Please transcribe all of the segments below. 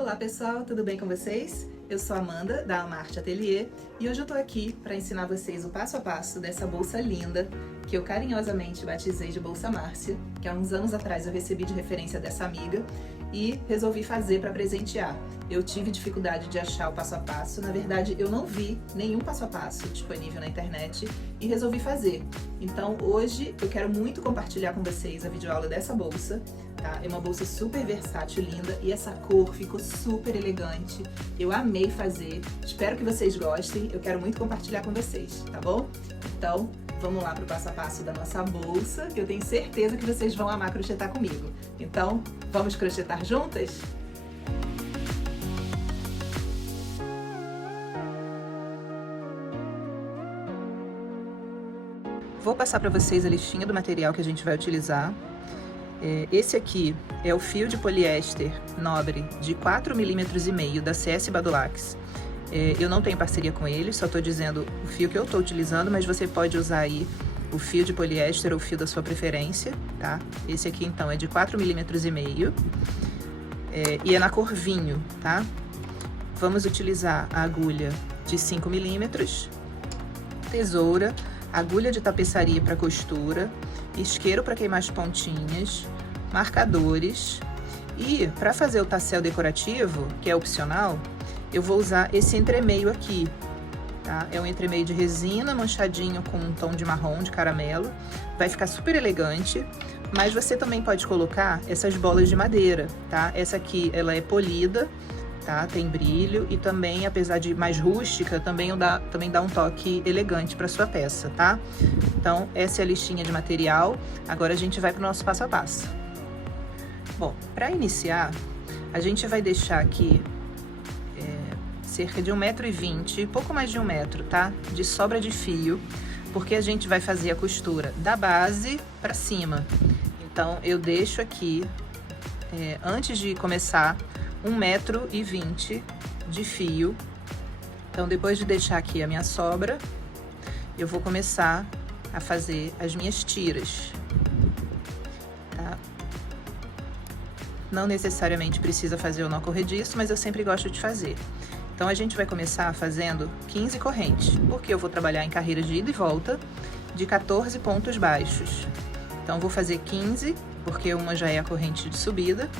Olá pessoal, tudo bem com vocês? Eu sou a Amanda, da Amarte Atelier, e hoje eu tô aqui para ensinar vocês o passo a passo dessa bolsa linda, que eu carinhosamente batizei de Bolsa Márcia, que há uns anos atrás eu recebi de referência dessa amiga e resolvi fazer para presentear. Eu tive dificuldade de achar o passo a passo, na verdade eu não vi nenhum passo a passo disponível na internet e resolvi fazer. Então hoje eu quero muito compartilhar com vocês a videoaula dessa bolsa, tá? É uma bolsa super versátil, linda, e essa cor ficou super elegante. Eu amei fazer, espero que vocês gostem, eu quero muito compartilhar com vocês, tá bom? Então vamos lá para o passo a passo da nossa bolsa, que eu tenho certeza que vocês vão amar crochetar comigo. Então, vamos crochetar juntas? Vou passar para vocês a listinha do material que a gente vai utilizar. Esse aqui é o fio de poliéster nobre de 4,5 mm da CS Badulax. Eu não tenho parceria com eles, só estou dizendo o fio que eu estou utilizando, mas você pode usar aí o fio de poliéster ou o fio da sua preferência, tá? Esse aqui então é de 4,5 mm e é na cor vinho, tá? Vamos utilizar a agulha de 5 mm, tesoura, agulha de tapeçaria para costura, isqueiro para queimar as pontinhas, marcadores e para fazer o tassel decorativo, que é opcional, eu vou usar esse entremeio aqui, tá? É um entremeio de resina manchadinho com um tom de marrom, de caramelo. Vai ficar super elegante, mas você também pode colocar essas bolas de madeira, tá? Essa aqui, ela é polida, tá? Tem brilho e também, apesar de mais rústica, também dá um toque elegante para sua peça, tá? Então, essa é a listinha de material. Agora a gente vai para o nosso passo a passo. Bom, para iniciar, a gente vai deixar aqui cerca de 1,20 m, pouco mais de 1 metro, tá? De sobra de fio, porque a gente vai fazer a costura da base para cima. Então, eu deixo aqui, antes de começar, 1,20 m de fio. Então, depois de deixar aqui a minha sobra, eu vou começar a fazer as minhas tiras, tá? Não necessariamente precisa fazer o nó corrediço, mas eu sempre gosto de fazer. Então, a gente vai começar fazendo 15 correntes, porque eu vou trabalhar em carreiras de ida e volta de 14 pontos baixos. Então, vou fazer 15, porque uma já é a corrente de subida,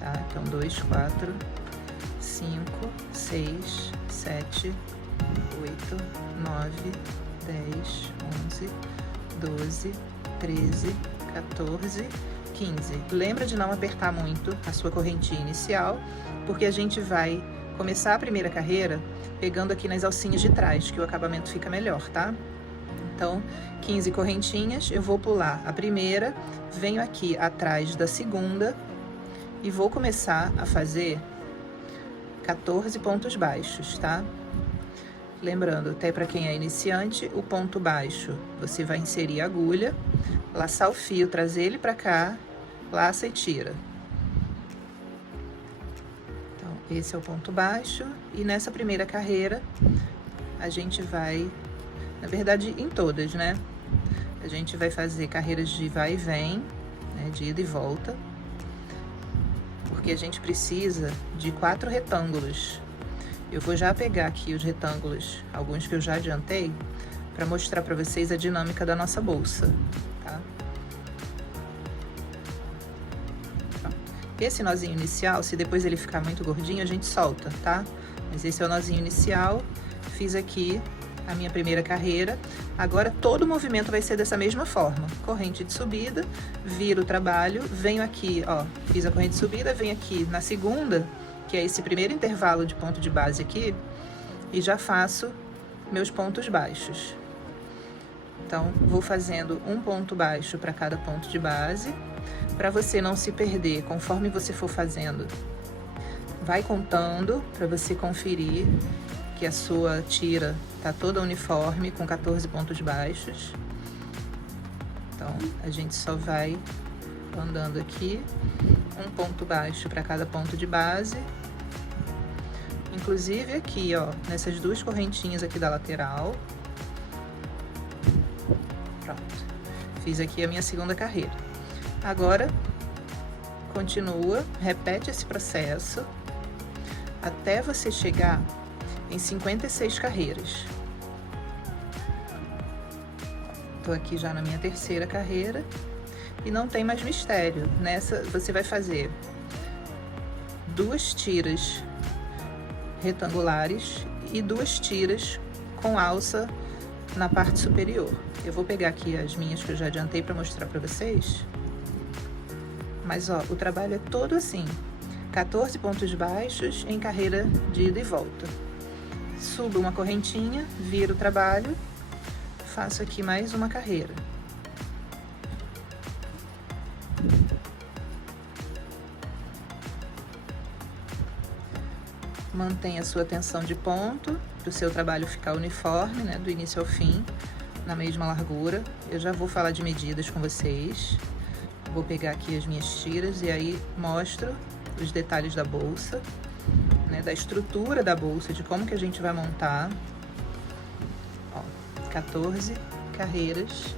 tá? Então, 2, 4, 5, 6, 7, 8, 9, 10, 11, 12, 13, 14, 15. Lembra de não apertar muito a sua correntinha inicial, porque a gente vai começar a primeira carreira pegando aqui nas alcinhas de trás, que o acabamento fica melhor, tá? Então, 15 correntinhas, eu vou pular a primeira, venho aqui atrás da segunda e vou começar a fazer 14 pontos baixos, tá? Lembrando, até para quem é iniciante, o ponto baixo, você vai inserir a agulha, laçar o fio, trazer ele para cá, laça e tira. Esse é o ponto baixo, e nessa primeira carreira a gente vai, na verdade em todas, né? A gente vai fazer carreiras de vai e vem, né? De ida e volta, porque a gente precisa de 4 retângulos. Eu vou já pegar aqui os retângulos, alguns que eu já adiantei, para mostrar para vocês a dinâmica da nossa bolsa, tá? Esse nozinho inicial, se depois ele ficar muito gordinho, a gente solta, tá? Mas esse é o nozinho inicial. Fiz aqui a minha primeira carreira. Agora, todo o movimento vai ser dessa mesma forma. Corrente de subida, viro o trabalho, venho aqui, ó, fiz a corrente de subida, venho aqui na segunda, que é esse primeiro intervalo de ponto de base aqui, e já faço meus pontos baixos. Então, vou fazendo um ponto baixo para cada ponto de base. Para você não se perder, conforme você for fazendo, vai contando para você conferir que a sua tira tá toda uniforme, com 14 pontos baixos. Então, a gente só vai andando aqui, um ponto baixo para cada ponto de base. Inclusive aqui, ó, nessas duas correntinhas aqui da lateral. Pronto. Fiz aqui a minha segunda carreira. Agora, continua, repete esse processo até você chegar em 56 carreiras. Tô aqui já na minha terceira carreira e não tem mais mistério. Nessa você vai fazer 2 tiras retangulares e 2 tiras com alça na parte superior. Eu vou pegar aqui as minhas que eu já adiantei para mostrar para vocês. Mas ó, o trabalho é todo assim, 14 pontos baixos em carreira de ida e volta. Subo uma correntinha, viro o trabalho, faço aqui mais uma carreira. Mantenha a sua tensão de ponto, para o seu trabalho ficar uniforme, né, do início ao fim, na mesma largura. Eu já vou falar de medidas com vocês. Vou pegar aqui as minhas tiras e aí mostro os detalhes da bolsa, né, da estrutura da bolsa, de como que a gente vai montar. Ó, 14 carreiras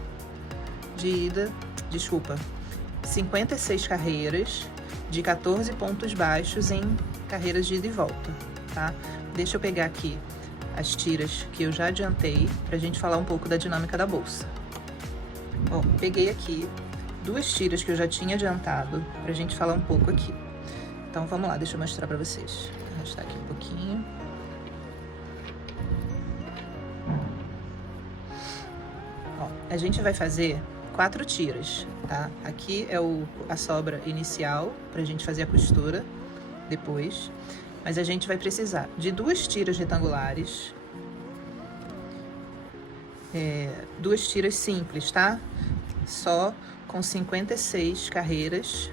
de ida, 56 carreiras de 14 pontos baixos em carreiras de ida e volta, tá? Deixa eu pegar aqui as tiras que eu já adiantei pra gente falar um pouco da dinâmica da bolsa. Ó, peguei aqui 2 tiras que eu já tinha adiantado pra gente falar um pouco aqui. Então vamos lá, deixa eu mostrar pra vocês. Vou arrastar aqui um pouquinho. Ó, a gente vai fazer 4 tiras, tá? Aqui é a sobra inicial pra gente fazer a costura depois. Mas a gente vai precisar de 2 tiras retangulares, 2 tiras simples, tá? Só com 56 carreiras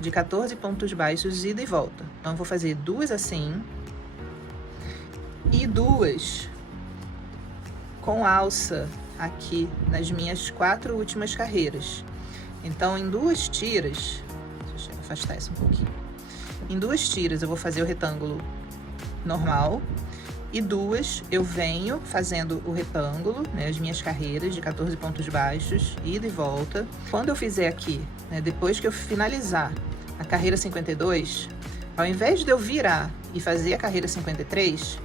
de 14 pontos baixos, ida e volta. Então, eu vou fazer 2 assim e 2 com alça aqui nas minhas 4 últimas carreiras. Então, em 2 tiras, deixa eu afastar isso um pouquinho. Em 2 tiras eu vou fazer o retângulo normal e 2 eu venho fazendo o retângulo, né, as minhas carreiras de 14 pontos baixos, ida e volta. Quando eu fizer aqui, né, depois que eu finalizar a carreira 52, ao invés de eu virar e fazer a carreira 53,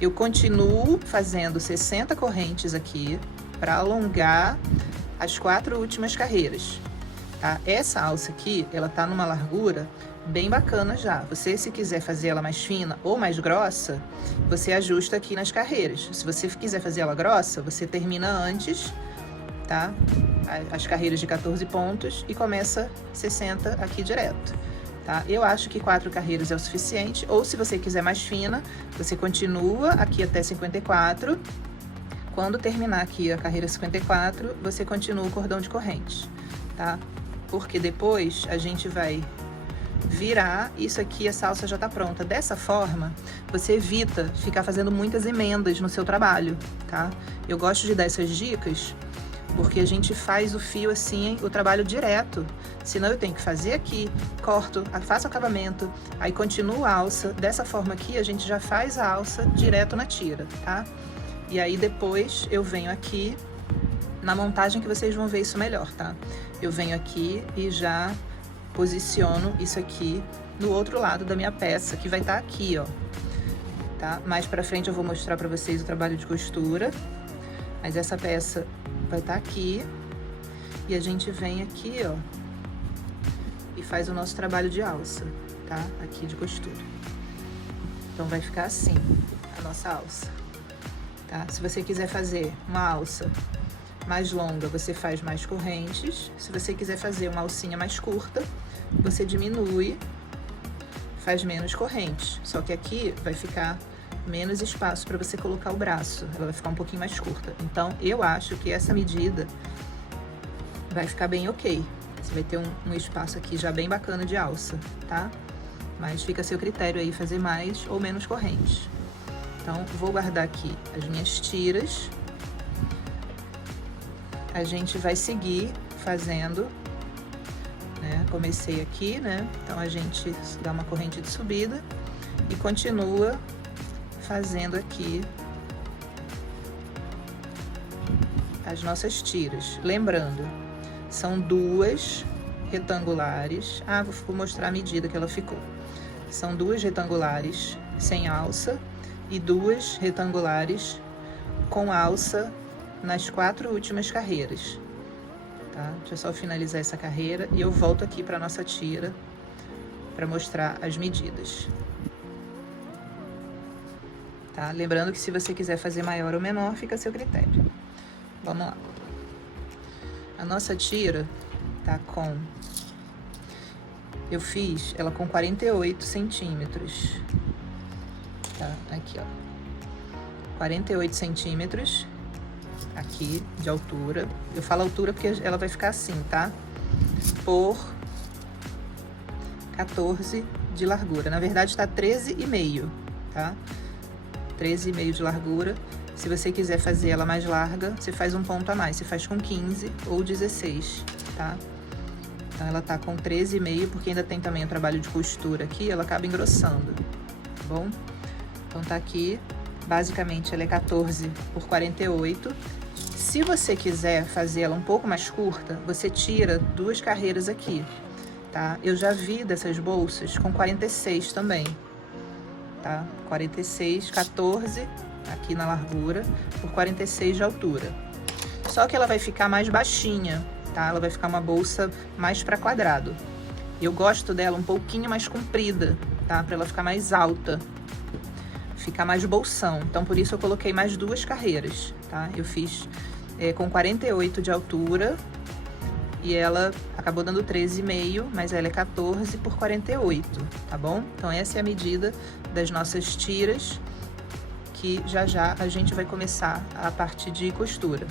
eu continuo fazendo 60 correntes aqui para alongar as 4 últimas carreiras, tá? Essa alça aqui, ela tá numa largura bem bacana já. Você, se quiser fazer ela mais fina ou mais grossa, você ajusta aqui nas carreiras. Se você quiser fazer ela grossa, você termina antes, tá? As carreiras de 14 pontos e começa 60 aqui direto, tá? Eu acho que 4 carreiras é o suficiente, ou se você quiser mais fina, você continua aqui até 54. Quando terminar aqui a carreira 54, você continua o cordão de corrente, tá? Porque depois a gente vai virar isso aqui, essa alça já tá pronta. Dessa forma, você evita ficar fazendo muitas emendas no seu trabalho, tá? Eu gosto de dar essas dicas porque a gente faz o fio assim, o trabalho direto. Senão eu tenho que fazer aqui, corto, faço o acabamento, aí continuo a alça. Dessa forma aqui, a gente já faz a alça direto na tira, tá? E aí depois eu venho aqui, na montagem que vocês vão ver isso melhor, tá? Eu venho aqui e já posiciono isso aqui no outro lado da minha peça, que vai estar aqui, ó, tá? Mais pra frente eu vou mostrar pra vocês o trabalho de costura, mas essa peça vai estar aqui e a gente vem aqui, ó, e faz o nosso trabalho de alça, tá? Aqui de costura. Então vai ficar assim a nossa alça, tá? Se você quiser fazer uma alça mais longa, você faz mais correntes. Se você quiser fazer uma alcinha mais curta, você diminui, faz menos correntes. Só que aqui vai ficar menos espaço para você colocar o braço, ela vai ficar um pouquinho mais curta. Então, eu acho que essa medida vai ficar bem ok. Você vai ter um espaço aqui já bem bacana de alça, tá? Mas fica a seu critério aí fazer mais ou menos correntes. Então, vou guardar aqui as minhas tiras. A gente vai seguir fazendo, né? Comecei aqui, né? Então, a gente dá uma corrente de subida e continua fazendo aqui as nossas tiras. Lembrando, são 2 retangulares. Ah, vou mostrar a medida que ela ficou. São 2 retangulares sem alça e 2 retangulares com alça nas 4 últimas carreiras, tá? Deixa eu só finalizar essa carreira e eu volto aqui para nossa tira para mostrar as medidas. Tá? Lembrando que se você quiser fazer maior ou menor, fica a seu critério. Vamos lá. A nossa tira tá com... Eu fiz ela com 48 centímetros. Tá? Aqui, ó. 48 centímetros aqui de altura. Eu falo altura porque ela vai ficar assim, tá? Por 14 de largura. Na verdade, tá 13,5, tá? 13,5 de largura. Se você quiser fazer ela mais larga, você faz um ponto a mais. Você faz com 15 ou 16, tá? Então, ela tá com 13,5, porque ainda tem também o trabalho de costura aqui, ela acaba engrossando, tá bom? Então, tá aqui. Basicamente, ela é 14 por 48. Se você quiser fazer ela um pouco mais curta, você tira 2 carreiras aqui, tá? Eu já vi dessas bolsas com 46 também, tá? 46, 14 aqui na largura por 46 de altura. Só que ela vai ficar mais baixinha, tá? Ela vai ficar uma bolsa mais para quadrado. Eu gosto dela um pouquinho mais comprida, tá? Para ela ficar mais alta, ficar mais bolsão. Então, por isso eu coloquei mais 2 carreiras, tá? Eu fiz com 48 de altura e ela acabou dando 13,5, mas ela é 14 por 48, tá bom? Então, essa é a medida das nossas tiras, que já já a gente vai começar a parte de costura.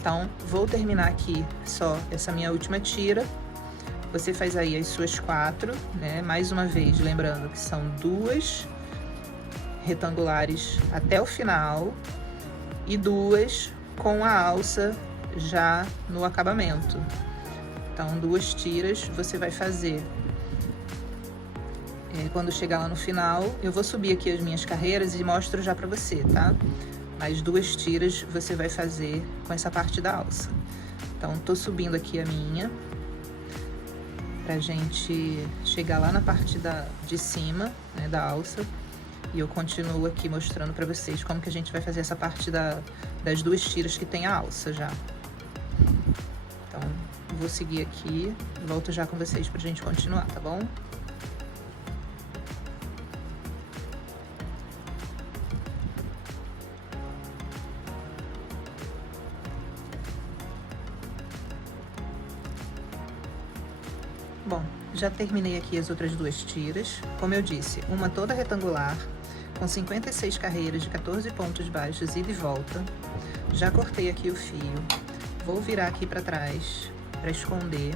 Então, vou terminar aqui só essa minha última tira. Você faz aí as suas 4, né? Mais uma vez, lembrando que são 2 retangulares até o final e 2 com a alça já no acabamento. Então, 2 tiras você vai fazer. Quando chegar lá no final, eu vou subir aqui as minhas carreiras e mostro já pra você, tá? Mas 2 tiras você vai fazer com essa parte da alça. Então, tô subindo aqui a minha pra gente chegar lá na parte de cima, né, da alça. E eu continuo aqui mostrando pra vocês como que a gente vai fazer essa parte das 2 tiras que tem a alça já. Então, vou seguir aqui e volto já com vocês pra gente continuar, tá bom? Bom, já terminei aqui as outras 2 tiras. Como eu disse, uma toda retangular, com 56 carreiras de 14 pontos baixos, ida e volta. Já cortei aqui o fio. Vou virar aqui pra trás, pra esconder.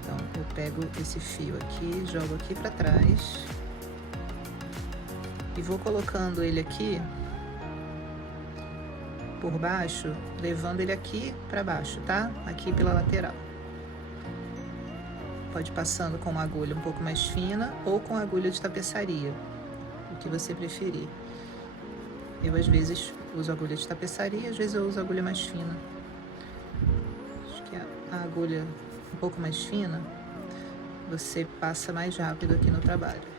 Então, eu pego esse fio aqui, jogo aqui pra trás. E vou colocando ele aqui por baixo, levando ele aqui pra baixo, tá? Aqui pela lateral. Pode ir passando com uma agulha um pouco mais fina ou com agulha de tapeçaria, o que você preferir. Eu, às vezes, uso agulha de tapeçaria, às vezes eu uso agulha mais fina. Acho que a agulha um pouco mais fina, você passa mais rápido aqui no trabalho.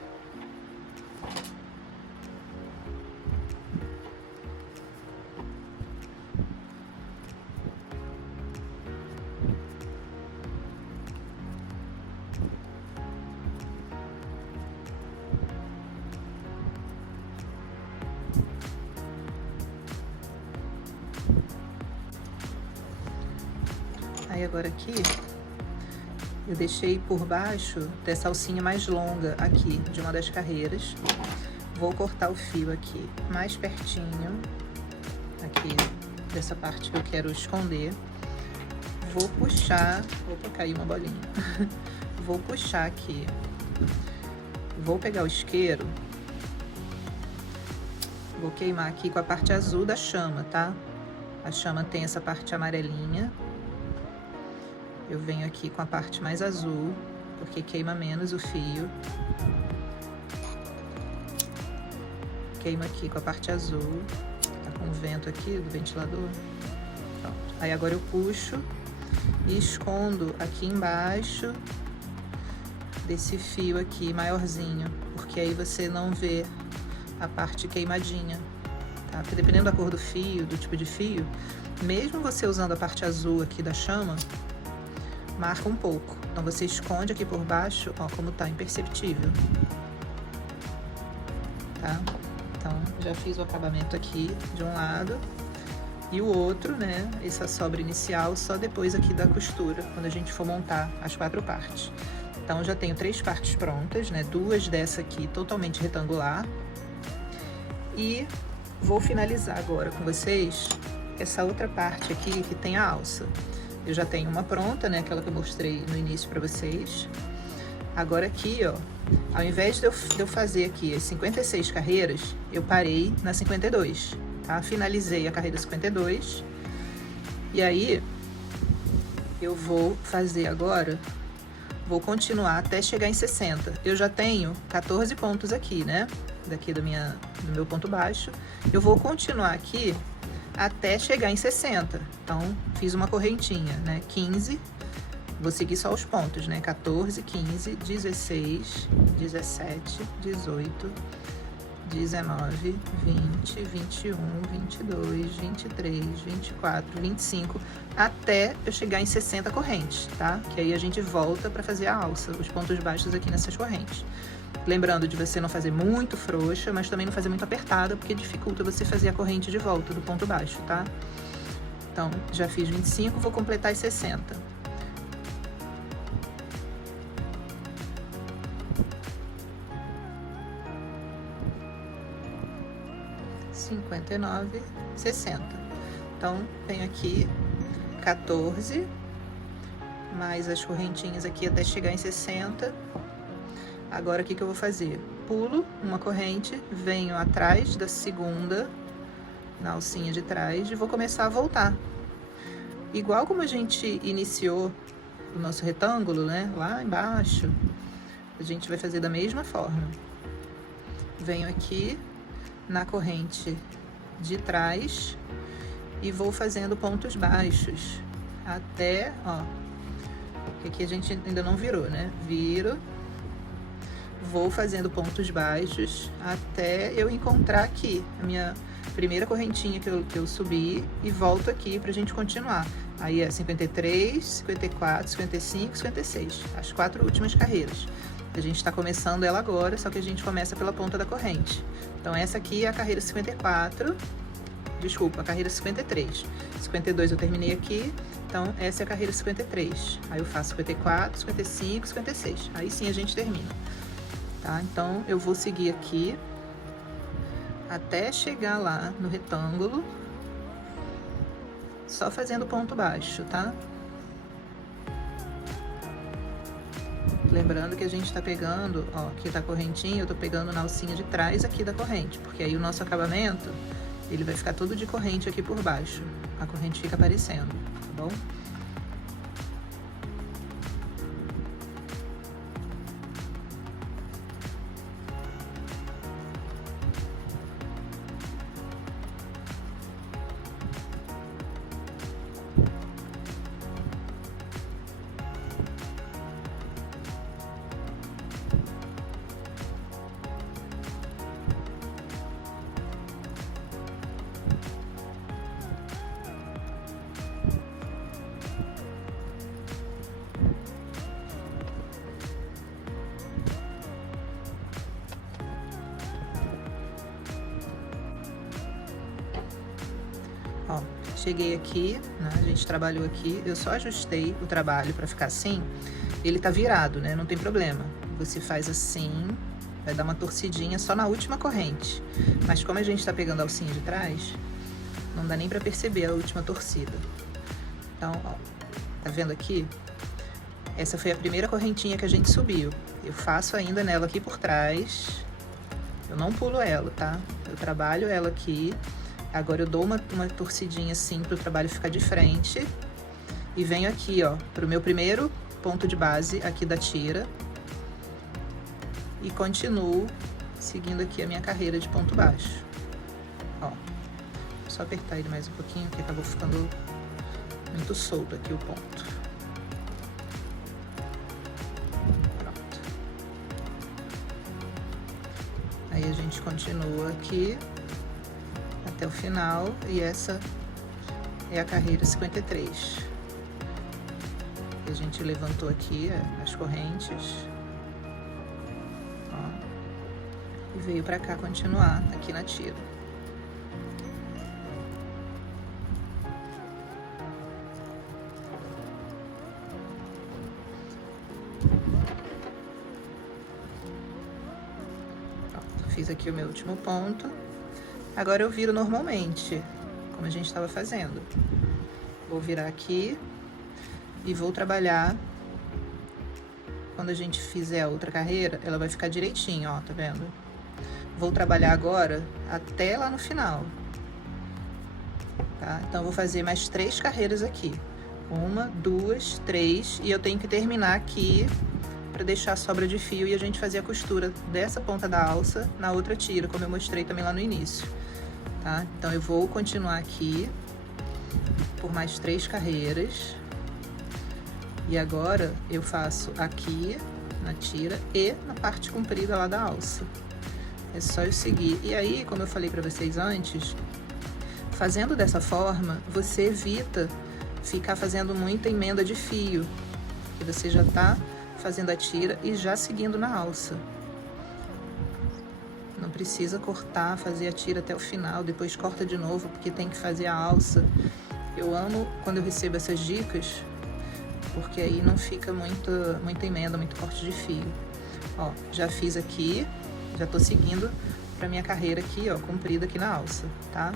Aí agora aqui, eu deixei por baixo dessa alcinha mais longa aqui, de uma das carreiras. Vou cortar o fio aqui mais pertinho, aqui dessa parte que eu quero esconder. Vou puxar, opa, caiu uma bolinha. Vou puxar aqui, vou pegar o isqueiro, vou queimar aqui com a parte azul da chama, tá? A chama tem essa parte amarelinha. Eu venho aqui com a parte mais azul, porque queima menos o fio. Queima aqui com a parte azul. Tá com o vento aqui do ventilador. Pronto. Aí agora eu puxo e escondo aqui embaixo desse fio aqui maiorzinho, porque aí você não vê a parte queimadinha, tá? Porque dependendo da cor do fio, do tipo de fio, mesmo você usando a parte azul aqui da chama, marca um pouco. Então você esconde aqui por baixo, ó, como tá imperceptível, tá? Então já fiz o acabamento aqui de um lado e o outro, né, essa sobra inicial só depois aqui da costura, quando a gente for montar as 4 partes. Então já tenho 3 partes prontas, né, 2 dessa aqui totalmente retangular. E vou finalizar agora com vocês essa outra parte aqui que tem a alça. Eu já tenho uma pronta, né, aquela que eu mostrei no início para vocês. Agora aqui, ó, ao invés de eu fazer aqui as 56 carreiras, eu parei na 52, tá? Finalizei a carreira 52. E aí, eu vou fazer agora, vou continuar até chegar em 60. Eu já tenho 14 pontos aqui, né? Daqui do meu ponto baixo. Eu vou continuar aqui até chegar em 60. Então, fiz uma correntinha, né? 15, vou seguir só os pontos, né? 14, 15, 16, 17, 18, 19, 20, 21, 22, 23, 24, 25, até eu chegar em 60 correntes, tá? Que aí a gente volta para fazer a alça, os pontos baixos aqui nessas correntes. Lembrando de você não fazer muito frouxa, mas também não fazer muito apertada, porque dificulta você fazer a corrente de volta do ponto baixo, tá? Então, já fiz 25, vou completar as 60. (59, 60). Então, tenho aqui 14, mais as correntinhas aqui até chegar em 60. Agora, o que que eu vou fazer? Pulo uma corrente, venho atrás da segunda, na alcinha de trás, e vou começar a voltar. Igual como a gente iniciou o nosso retângulo, né? Lá embaixo, a gente vai fazer da mesma forma. Venho aqui na corrente de trás e vou fazendo pontos baixos até, ó, que aqui a gente ainda não virou, né? Viro, vou fazendo pontos baixos até eu encontrar aqui a minha primeira correntinha que eu subi e volto aqui pra gente continuar. Aí é 53, 54, 55, 56, as 4 últimas carreiras. A gente tá começando ela agora, só que a gente começa pela ponta da corrente. Então essa aqui é a carreira 54, desculpa, a carreira 53. 52 eu terminei aqui, então essa é a carreira 53. Aí eu faço 54, 55, 56. Aí sim a gente termina. Tá? Então, eu vou seguir aqui até chegar lá no retângulo, só fazendo ponto baixo, tá? Lembrando que a gente tá pegando, ó, aqui tá a correntinha, eu tô pegando na alcinha de trás aqui da corrente, porque aí o nosso acabamento, ele vai ficar todo de corrente aqui por baixo. A corrente fica aparecendo, tá bom? Ó, cheguei aqui, né? A gente trabalhou aqui, eu só ajustei o trabalho pra ficar assim. Ele tá virado, né? Não tem problema. Você faz assim, vai dar uma torcidinha só na última corrente. Mas como a gente tá pegando a alcinha de trás, não dá nem pra perceber a última torcida. Então, ó, tá vendo aqui? Essa foi a primeira correntinha que a gente subiu. Eu faço ainda nela aqui por trás. Eu não pulo ela, tá? Eu trabalho ela aqui. Agora eu dou uma torcidinha assim pro trabalho ficar de frente. E venho aqui, ó, pro meu primeiro ponto de base aqui da tira. E continuo seguindo aqui a minha carreira de ponto baixo. Ó, só apertar ele mais um pouquinho, que acabou ficando muito solto aqui o ponto. Pronto. Aí a gente continua aqui até o final, e essa é a carreira 53. A gente levantou aqui as correntes, ó, e veio pra cá continuar aqui na tira. Fiz aqui o meu último ponto. Agora eu viro normalmente, como a gente estava fazendo. Vou virar aqui e vou trabalhar. Quando a gente fizer a outra carreira, ela vai ficar direitinho, ó, tá vendo? Vou trabalhar agora até lá no final, tá? Então, eu vou fazer mais 3 carreiras aqui. 1, 2, 3, e eu tenho que terminar aqui para deixar a sobra de fio e a gente fazer a costura dessa ponta da alça na outra tira, como eu mostrei também lá no início, tá? Então, eu vou continuar aqui por mais 3 carreiras. E agora eu faço aqui na tira e na parte comprida lá da alça. É só eu seguir. E aí, como eu falei para vocês antes, fazendo dessa forma, você evita ficar fazendo muita emenda de fio, que você já tá fazendo a tira e já seguindo na alça. Não precisa cortar, fazer a tira até o final, depois corta de novo, porque tem que fazer a alça. Eu amo quando eu recebo essas dicas, porque aí não fica muita emenda, muito corte de fio. Ó, já fiz aqui, já tô seguindo pra minha carreira aqui, ó, comprida aqui na alça, tá?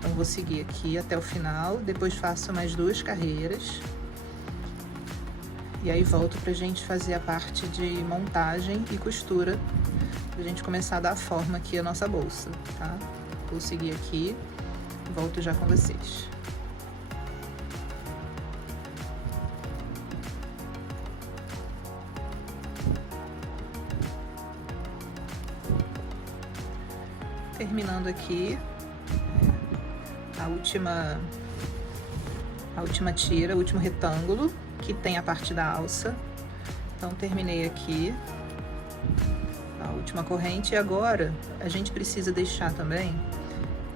Então, vou seguir aqui até o final, depois faço mais 2 carreiras. E aí, volto pra gente fazer a parte de montagem e costura, pra gente começar a dar forma aqui a nossa bolsa, tá? Vou seguir aqui, volto já com vocês. Terminando aqui a última tira, o último retângulo, que tem a parte da alça. Então, terminei aqui a última corrente. E agora, a gente precisa deixar também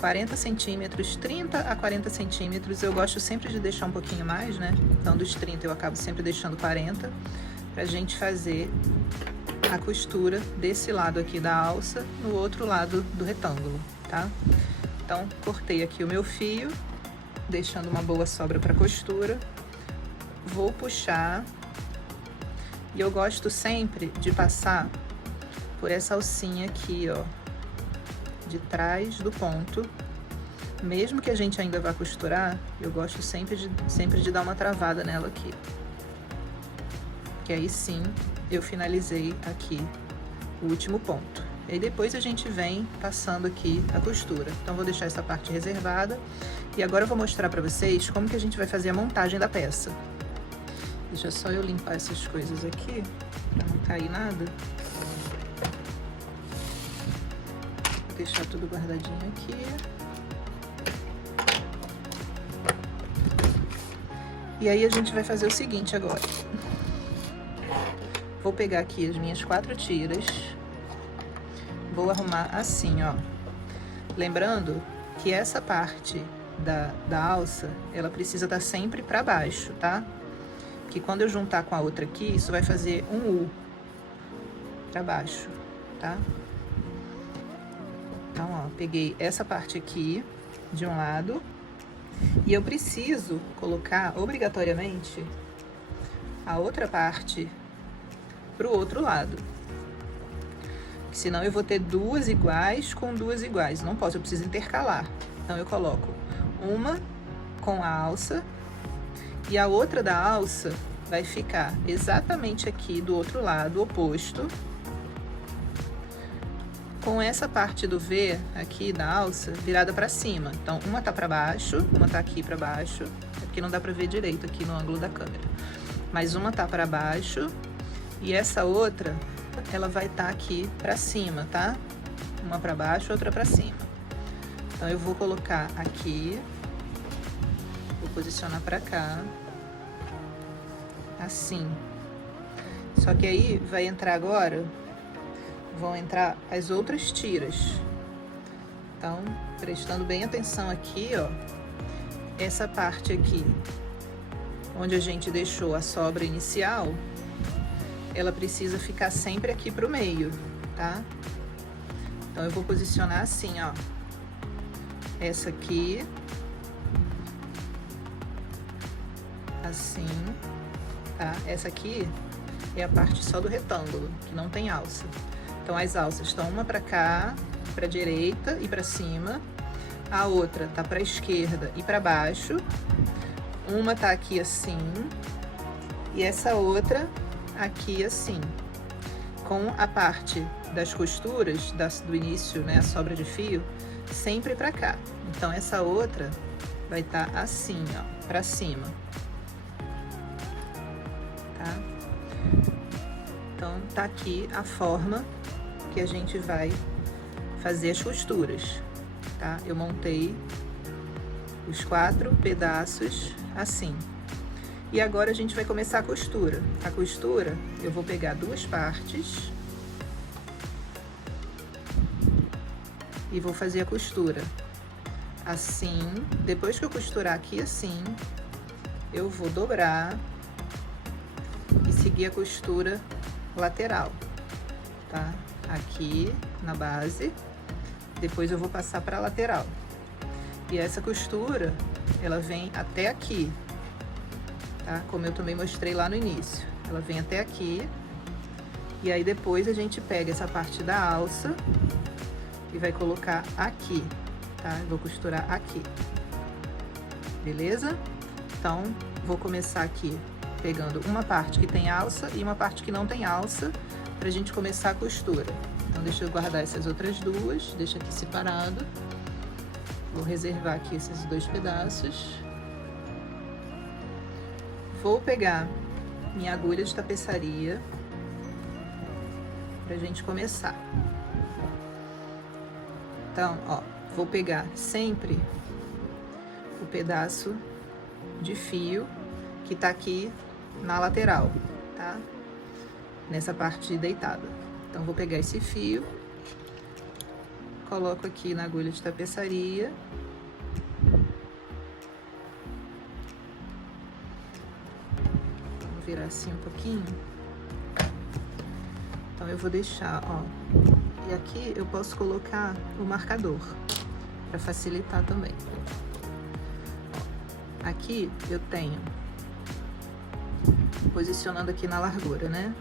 40 centímetros, 30 a 40 centímetros. Eu gosto sempre de deixar um pouquinho mais, né? Então, dos 30 eu acabo sempre deixando 40, pra gente fazer a costura desse lado aqui da alça no outro lado do retângulo, tá? Então, cortei aqui o meu fio, deixando uma boa sobra para costura. Vou puxar, e eu gosto sempre de passar por essa alcinha aqui, ó, de trás do ponto. Mesmo que a gente ainda vá costurar, eu gosto sempre de dar uma travada nela aqui. Que aí sim, eu finalizei aqui o último ponto. E aí depois a gente vem passando aqui a costura. Então, vou deixar essa parte reservada. E agora eu vou mostrar pra vocês como que a gente vai fazer a montagem da peça. Deixa só eu limpar essas coisas aqui, pra não cair nada. Vou deixar tudo guardadinho aqui. E aí a gente vai fazer o seguinte agora. Vou pegar aqui as minhas 4 tiras, vou arrumar assim, ó. Lembrando que essa parte da alça, ela precisa estar sempre pra baixo, tá? Que quando eu juntar com a outra aqui, isso vai fazer um U pra baixo, tá? Então, ó, peguei essa parte aqui de um lado e eu preciso colocar obrigatoriamente a outra parte pro outro lado, senão eu vou ter 2 iguais com 2 iguais, não posso, eu preciso intercalar. Então, eu coloco uma com a alça e a outra da alça vai ficar exatamente aqui do outro lado, oposto, com essa parte do V aqui da alça virada pra cima. Então, uma tá pra baixo, uma tá aqui pra baixo, aqui não dá pra ver direito aqui no ângulo da câmera, mas uma tá pra baixo e essa outra, ela vai estar aqui pra cima, tá? Uma pra baixo, outra pra cima. Então, eu vou colocar aqui, vou posicionar pra cá, assim. Só que aí vai entrar agora vão entrar as outras tiras. Então, prestando bem atenção aqui, ó, essa parte aqui, onde a gente deixou a sobra inicial, ela precisa ficar sempre aqui pro meio, tá? Então, eu vou posicionar assim, ó, essa aqui, assim, tá? Essa aqui é a parte só do retângulo, que não tem alça. Então, as alças estão uma pra cá, pra direita e pra cima, a outra tá pra esquerda e pra baixo, uma tá aqui assim, e essa outra aqui assim, com a parte das costuras do início, né, a sobra de fio, sempre pra cá. Então, essa outra vai estar assim, ó, pra cima, tá? Então, tá aqui a forma que a gente vai fazer as costuras, tá? Eu montei os 4 pedaços assim. E agora a gente vai começar a costura. A costura, eu vou pegar 2 partes e vou fazer a costura assim. Depois que eu costurar aqui assim, eu vou dobrar e seguir a costura lateral, tá? Aqui na base, depois eu vou passar para a lateral. E essa costura, ela vem até aqui, tá? Como eu também mostrei lá no início. Ela vem até aqui, e aí depois a gente pega essa parte da alça e vai colocar aqui, tá? Eu vou costurar aqui, beleza? Então, vou começar aqui pegando uma parte que tem alça e uma parte que não tem alça, pra gente começar a costura. Então, deixa eu guardar essas outras duas, deixa aqui separado. Vou reservar aqui esses 2 pedaços. Vou pegar minha agulha de tapeçaria pra gente começar. Então, ó, vou pegar sempre o pedaço de fio que tá aqui na lateral, tá? Nessa parte deitada. Então, vou pegar esse fio, coloco aqui na agulha de tapeçaria. Vamos virar assim um pouquinho. Então, eu vou deixar, ó. E aqui eu posso colocar o marcador, para facilitar também. Ó, aqui eu tenho, posicionando aqui na largura, né?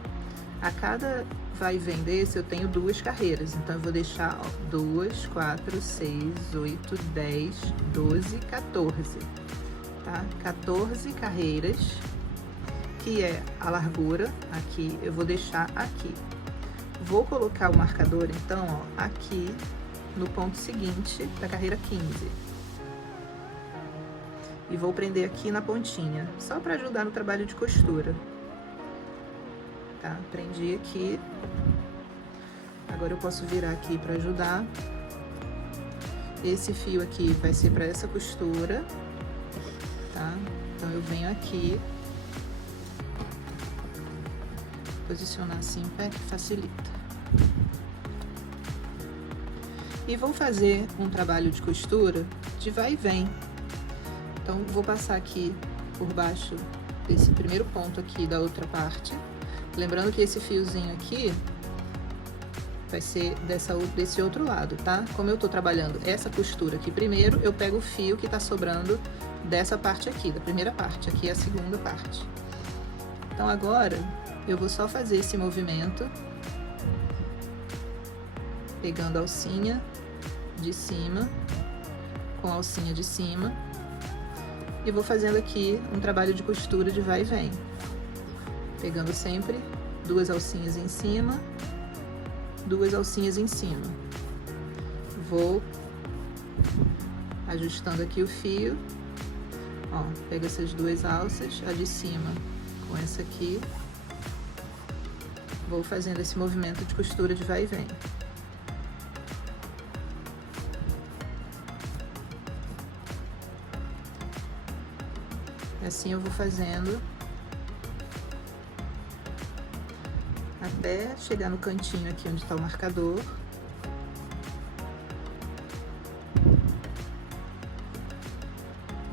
A cada vai e vem desse, eu tenho 2 carreiras. Então, eu vou deixar, ó, 2, 4, 6, 8, 10, 12, 14, tá? 14 carreiras, que é a largura, aqui, eu vou deixar aqui. Vou colocar o marcador, então, ó, aqui no ponto seguinte da carreira 15. E vou prender aqui na pontinha, só para ajudar no trabalho de costura. Tá? Prendi aqui. Agora eu posso virar aqui para ajudar. Esse fio aqui vai ser para essa costura, tá? Então, eu venho aqui, posicionar assim em pé, que facilita. E vou fazer um trabalho de costura de vai e vem. Então, vou passar aqui por baixo desse primeiro ponto aqui da outra parte. Lembrando que esse fiozinho aqui vai ser desse outro lado, tá? Como eu tô trabalhando essa costura aqui primeiro, eu pego o fio que tá sobrando dessa parte aqui, da primeira parte. Aqui é a segunda parte. Então, agora, eu vou só fazer esse movimento, pegando a alcinha de cima, com a alcinha de cima, e vou fazendo aqui um trabalho de costura de vai e vem. Pegando sempre 2 alcinhas em cima, 2 alcinhas em cima. Vou ajustando aqui o fio, ó, pego essas 2 alças, a de cima com essa aqui, vou fazendo esse movimento de costura de vai e vem. Assim eu vou fazendo até chegar no cantinho aqui onde tá o marcador.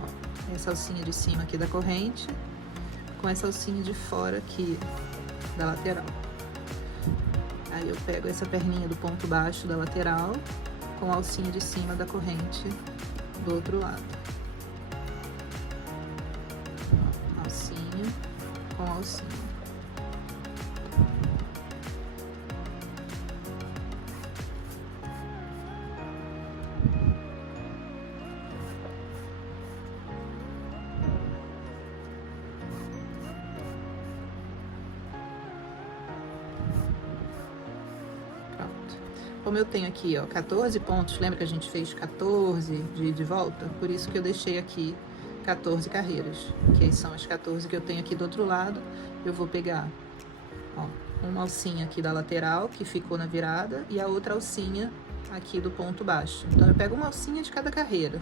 Ó, essa alcinha de cima aqui da corrente com essa alcinha de fora aqui da lateral. Aí eu pego essa perninha do ponto baixo da lateral com a alcinha de cima da corrente do outro lado. Ó, alcinha com alcinha. Como eu tenho aqui, ó, 14 pontos, lembra que a gente fez 14 de volta? Por isso que eu deixei aqui 14 carreiras, que são as 14 que eu tenho aqui do outro lado. Eu vou pegar, ó, uma alcinha aqui da lateral, que ficou na virada, e a outra alcinha aqui do ponto baixo. Então, eu pego uma alcinha de cada carreira.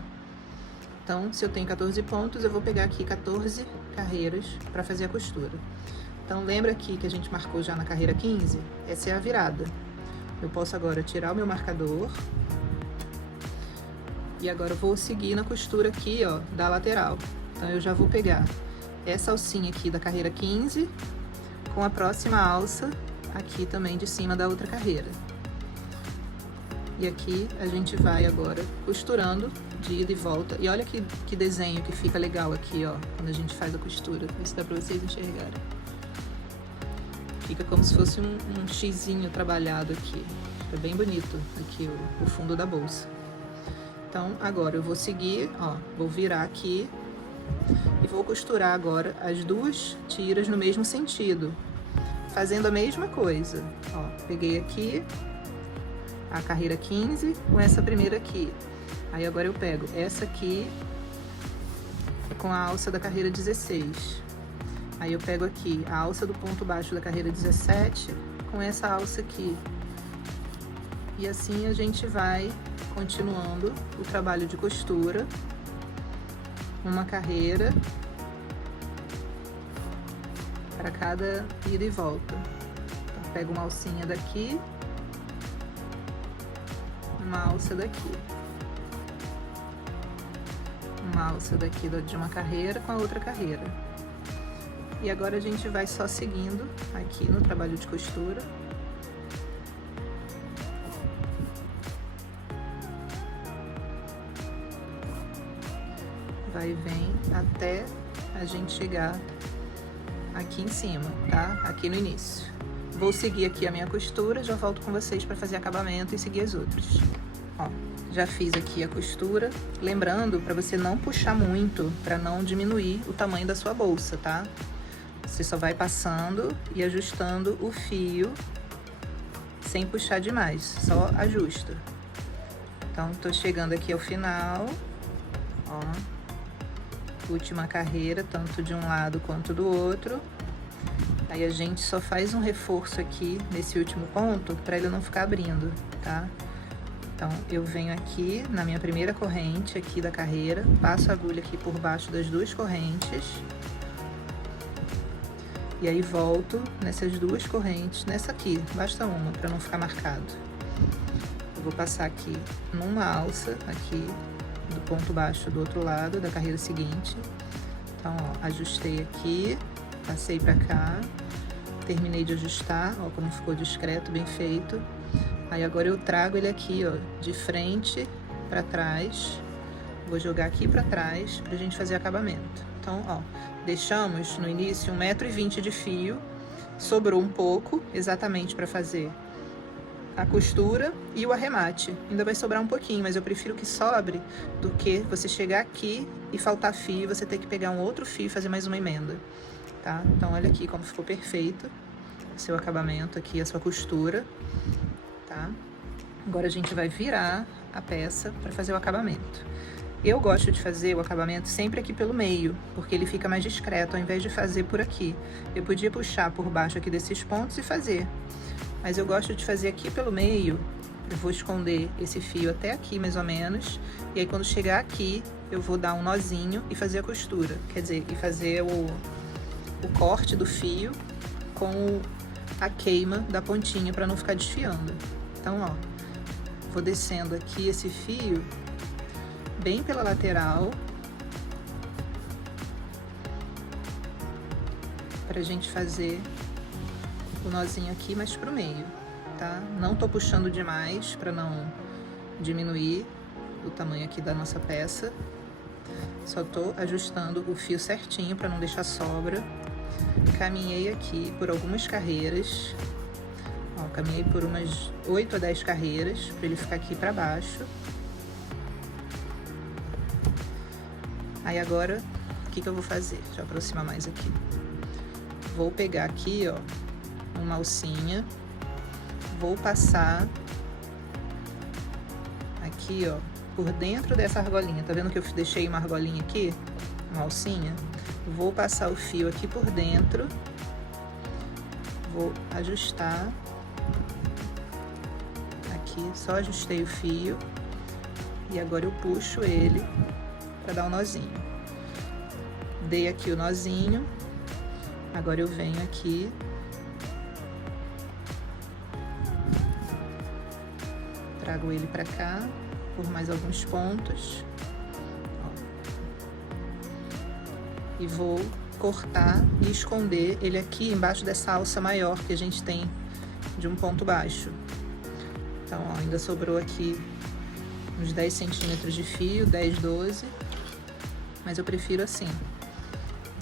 Então, se eu tenho 14 pontos, eu vou pegar aqui 14 carreiras para fazer a costura. Então, lembra aqui que a gente marcou já na carreira 15? Essa é a virada. Eu posso agora tirar o meu marcador e agora eu vou seguir na costura aqui, ó, da lateral. Então, eu já vou pegar essa alcinha aqui da carreira 15 com a próxima alça aqui também de cima da outra carreira. E aqui a gente vai agora costurando de ida e volta. E olha que desenho que fica legal aqui, ó, quando a gente faz a costura. Vê se dá pra vocês enxergarem. Fica como se fosse um xizinho trabalhado aqui. Fica bem bonito aqui o fundo da bolsa. Então, agora eu vou seguir, ó, vou virar aqui e vou costurar agora as duas tiras no mesmo sentido, fazendo a mesma coisa. Ó, peguei aqui a carreira 15 com essa primeira aqui. Aí agora eu pego essa aqui com a alça da carreira 16. Aí eu pego aqui a alça do ponto baixo da carreira 17 com essa alça aqui. E assim a gente vai continuando o trabalho de costura. Uma carreira para cada ida e volta. Então, pego uma alcinha daqui, uma alça daqui. Uma alça daqui de uma carreira com a outra carreira. E agora a gente vai só seguindo aqui no trabalho de costura. Vai e vem até a gente chegar aqui em cima, tá? Aqui no início. Vou seguir aqui a minha costura, já volto com vocês para fazer acabamento e seguir as outras. Ó, já fiz aqui a costura. Lembrando para você não puxar muito, para não diminuir o tamanho da sua bolsa, tá? Você só vai passando e ajustando o fio sem puxar demais, só ajusta. Então, tô chegando aqui ao final, ó, última carreira, tanto de um lado quanto do outro. Aí a gente só faz um reforço aqui nesse último ponto para ele não ficar abrindo, tá? Então, eu venho aqui na minha primeira corrente aqui da carreira, passo a agulha aqui por baixo das duas correntes. E aí volto nessas duas correntes, nessa aqui, basta uma, para não ficar marcado. Eu vou passar aqui numa alça, aqui, do ponto baixo do outro lado, da carreira seguinte. Então, ó, ajustei aqui, passei pra cá, terminei de ajustar, ó, como ficou discreto, bem feito. Aí agora eu trago ele aqui, ó, de frente pra trás. Vou jogar aqui pra trás pra gente fazer acabamento. Então, ó, deixamos no início 1,20 m de fio, sobrou um pouco, exatamente para fazer a costura e o arremate. Ainda vai sobrar um pouquinho, mas eu prefiro que sobre do que você chegar aqui e faltar fio, você ter que pegar um outro fio e fazer mais uma emenda, tá? Então, olha aqui como ficou perfeito o seu acabamento aqui, a sua costura, tá? Agora a gente vai virar a peça para fazer o acabamento. Eu gosto de fazer o acabamento sempre aqui pelo meio, porque ele fica mais discreto, ao invés de fazer por aqui. Eu podia puxar por baixo aqui desses pontos e fazer, mas eu gosto de fazer aqui pelo meio. Eu vou esconder esse fio até aqui, mais ou menos, e aí quando chegar aqui, eu vou dar um nozinho e fazer a costura. Quer dizer, e fazer o corte do fio com a queima da pontinha para não ficar desfiando. Então, ó, vou descendo aqui esse fio bem pela lateral, pra gente fazer o nozinho aqui mais pro meio, tá? Não tô puxando demais pra não diminuir o tamanho aqui da nossa peça. Só tô ajustando o fio certinho pra não deixar sobra. Caminhei aqui por algumas carreiras. Ó, caminhei por umas 8 a 10 carreiras pra ele ficar aqui pra baixo. Aí agora, o que que eu vou fazer? Deixa eu aproximar mais aqui. Vou pegar aqui, ó, uma alcinha. Vou passar aqui, ó, por dentro dessa argolinha. Tá vendo que eu deixei uma argolinha aqui? Uma alcinha? Vou passar o fio aqui por dentro. Vou ajustar. Aqui, só ajustei o fio. E agora eu puxo ele para dar um nozinho. Dei aqui o nozinho. Agora eu venho aqui. Trago ele para cá por mais alguns pontos. E vou cortar e esconder ele aqui embaixo dessa alça maior que a gente tem de um ponto baixo. Então, ó, ainda sobrou aqui uns 10 centímetros de fio, 10, 12. Mas eu prefiro assim,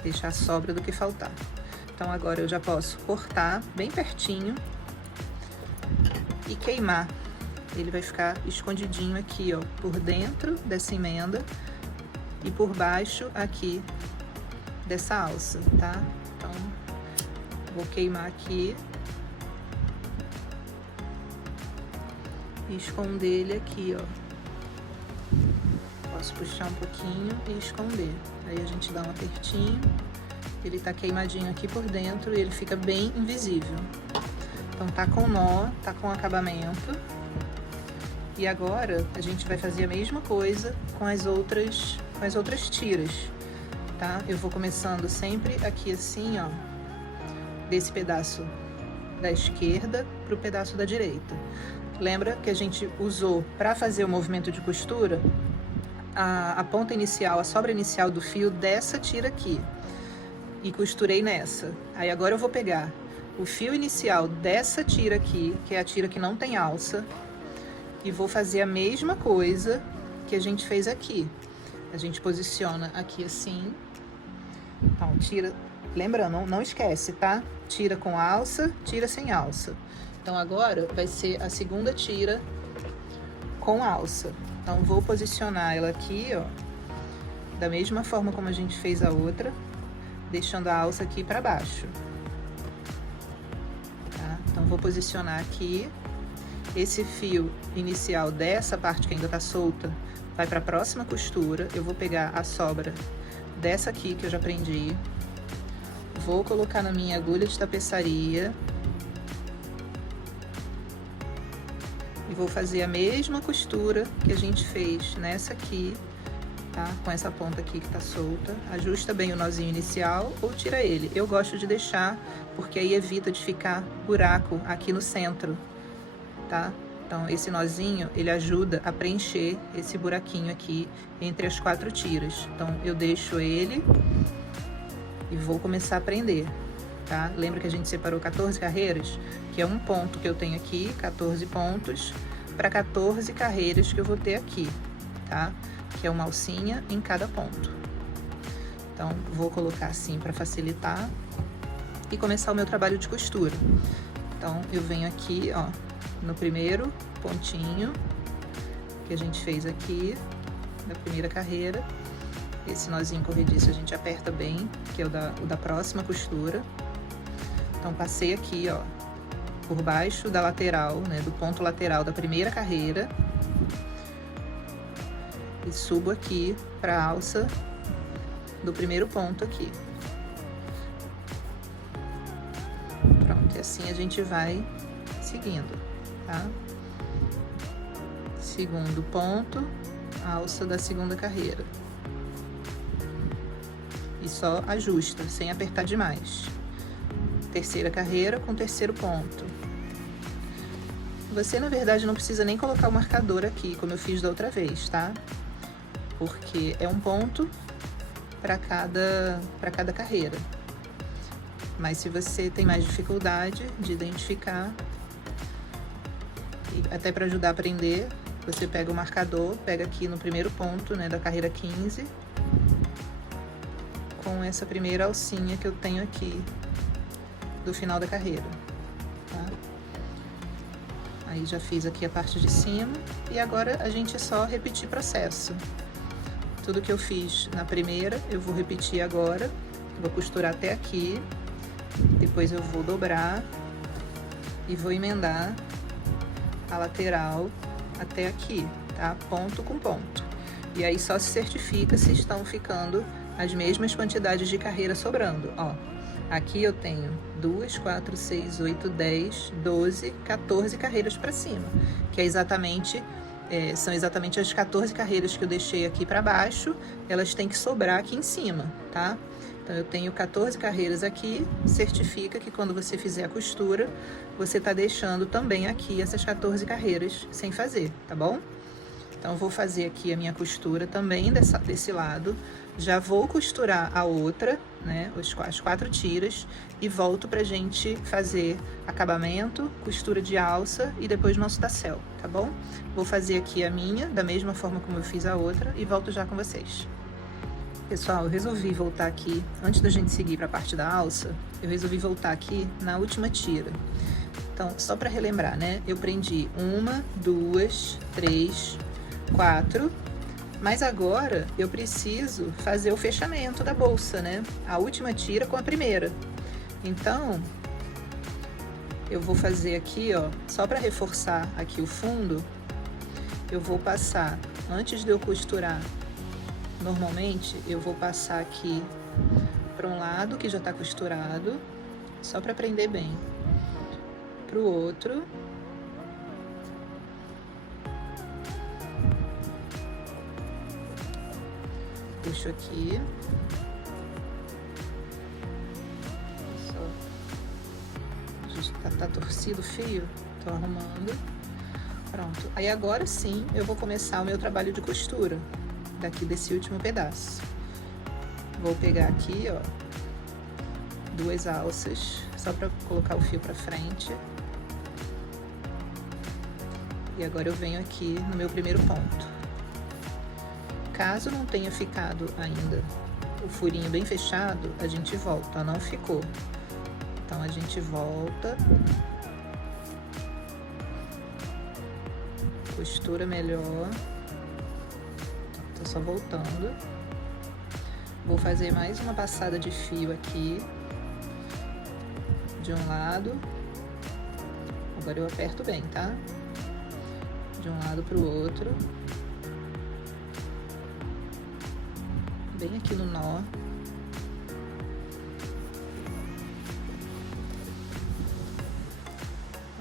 deixar a sobra do que faltar. Então agora eu já posso cortar bem pertinho e queimar. Ele vai ficar escondidinho aqui, ó, por dentro dessa emenda e por baixo aqui dessa alça, tá? Então, vou queimar aqui e esconder ele aqui, ó. Posso puxar um pouquinho e esconder. Aí a gente dá um apertinho, ele tá queimadinho aqui por dentro e ele fica bem invisível. Então tá com nó, tá com acabamento. E agora a gente vai fazer a mesma coisa com as outras tiras, tá? Eu vou começando sempre aqui assim, ó, desse pedaço da esquerda pro pedaço da direita. Lembra que a gente usou para fazer o movimento de costura a ponta inicial, a sobra inicial do fio dessa tira aqui e costurei nessa. Aí agora eu vou pegar o fio inicial dessa tira aqui, que é a tira que não tem alça, e vou fazer a mesma coisa que a gente fez aqui. A gente posiciona aqui assim. Então, tira, lembrando, não esquece, tá? Tira com alça, tira sem alça. Então agora vai ser a segunda tira com alça. Então vou posicionar ela aqui, ó, da mesma forma como a gente fez a outra, deixando a alça aqui para baixo. Tá? Então vou posicionar aqui. Esse fio inicial dessa parte que ainda tá solta vai para a próxima costura. Eu vou pegar a sobra dessa aqui que eu já prendi, vou colocar na minha agulha de tapeçaria e vou fazer a mesma costura que a gente fez nessa aqui, tá? Com essa ponta aqui que tá solta. Ajusta bem o nozinho inicial ou tira ele. Eu gosto de deixar porque aí evita de ficar buraco aqui no centro, tá? Então, esse nozinho, ele ajuda a preencher esse buraquinho aqui entre as 4 tiras. Então, eu deixo ele e vou começar a prender, tá? Lembra que a gente separou 14 carreiras? Que é um ponto que eu tenho aqui, 14 pontos, para 14 carreiras que eu vou ter aqui, tá? Que é uma alcinha em cada ponto. Então, vou colocar assim para facilitar e começar o meu trabalho de costura. Então, eu venho aqui, ó, no primeiro pontinho que a gente fez aqui, da primeira carreira. Esse nozinho corrediço a gente aperta bem, que é o da próxima costura. Então, passei aqui, ó, por baixo da lateral, né, do ponto lateral da primeira carreira. E subo aqui para a alça do primeiro ponto aqui. Pronto, e assim a gente vai seguindo, tá? Segundo ponto, alça da segunda carreira. E só ajusta, sem apertar demais. terceira carreira com terceiro ponto. Você, na verdade, não precisa nem colocar o marcador aqui, como eu fiz da outra vez, tá? Porque é um ponto para cada carreira. Mas se você tem mais dificuldade de identificar, e até para ajudar a aprender, você pega o marcador, pega aqui no primeiro ponto, né, da carreira 15, com essa primeira alcinha que eu tenho aqui do final da carreira, tá? Aí já fiz aqui a parte de cima e agora a gente é só repetir processo. Tudo que eu fiz na primeira, eu vou repetir agora. Vou costurar até aqui, depois eu vou dobrar e vou emendar a lateral até aqui, tá? Ponto com ponto. E aí só se certifica se estão ficando as mesmas quantidades de carreira sobrando, ó. Aqui eu tenho 2, 4, 6, 8, 10, 12, 14 carreiras para cima, que é exatamente... são exatamente as 14 carreiras que eu deixei aqui para baixo, elas têm que sobrar aqui em cima, tá? Então, eu tenho 14 carreiras aqui, certifica que quando você fizer a costura, você tá deixando também aqui essas 14 carreiras sem fazer, tá bom? Então, eu vou fazer aqui a minha costura também desse lado, já vou costurar a outra, né, as 4 tiras, e volto pra gente fazer acabamento, costura de alça e depois nosso tassel, tá bom? Vou fazer aqui a minha, da mesma forma como eu fiz a outra, e volto já com vocês. Pessoal, eu resolvi voltar aqui, antes da gente seguir pra parte da alça, eu resolvi voltar aqui na última tira. Então, só pra relembrar, né, eu prendi 1, 2, 3, 4... Mas agora eu preciso fazer o fechamento da bolsa, né? A última tira com a primeira. Então, eu vou fazer aqui, ó, só para reforçar aqui o fundo, eu vou passar, antes de eu costurar, normalmente, eu vou passar aqui para um lado que já tá costurado, só para prender bem. Pro outro. Puxo aqui. Tá torcido o fio, tô arrumando. Pronto. Aí agora sim eu vou começar o meu trabalho de costura daqui desse último pedaço. Vou pegar aqui, ó, 2 alças, só pra colocar o fio pra frente. E agora eu venho aqui no meu primeiro ponto. Caso não tenha ficado ainda o furinho bem fechado, a gente volta, ó, não ficou. Então, a gente volta, costura melhor, tô só voltando. Vou fazer mais uma passada de fio aqui, de um lado, agora eu aperto bem, tá? De um lado pro outro. Bem aqui no nó.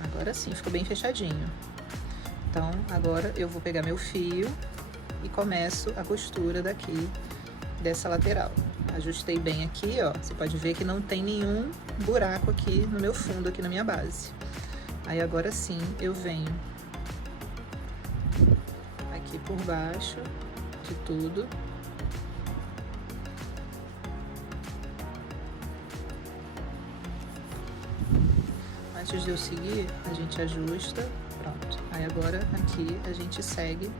Agora sim, ficou bem fechadinho. Então, agora eu vou pegar meu fio e começo a costura daqui, dessa lateral. Ajustei bem aqui, ó. Você pode ver que não tem nenhum buraco aqui no meu fundo, aqui na minha base. Aí, agora sim, eu venho aqui por baixo de tudo. Antes de eu seguir, a gente ajusta, pronto. Aí agora aqui a gente segue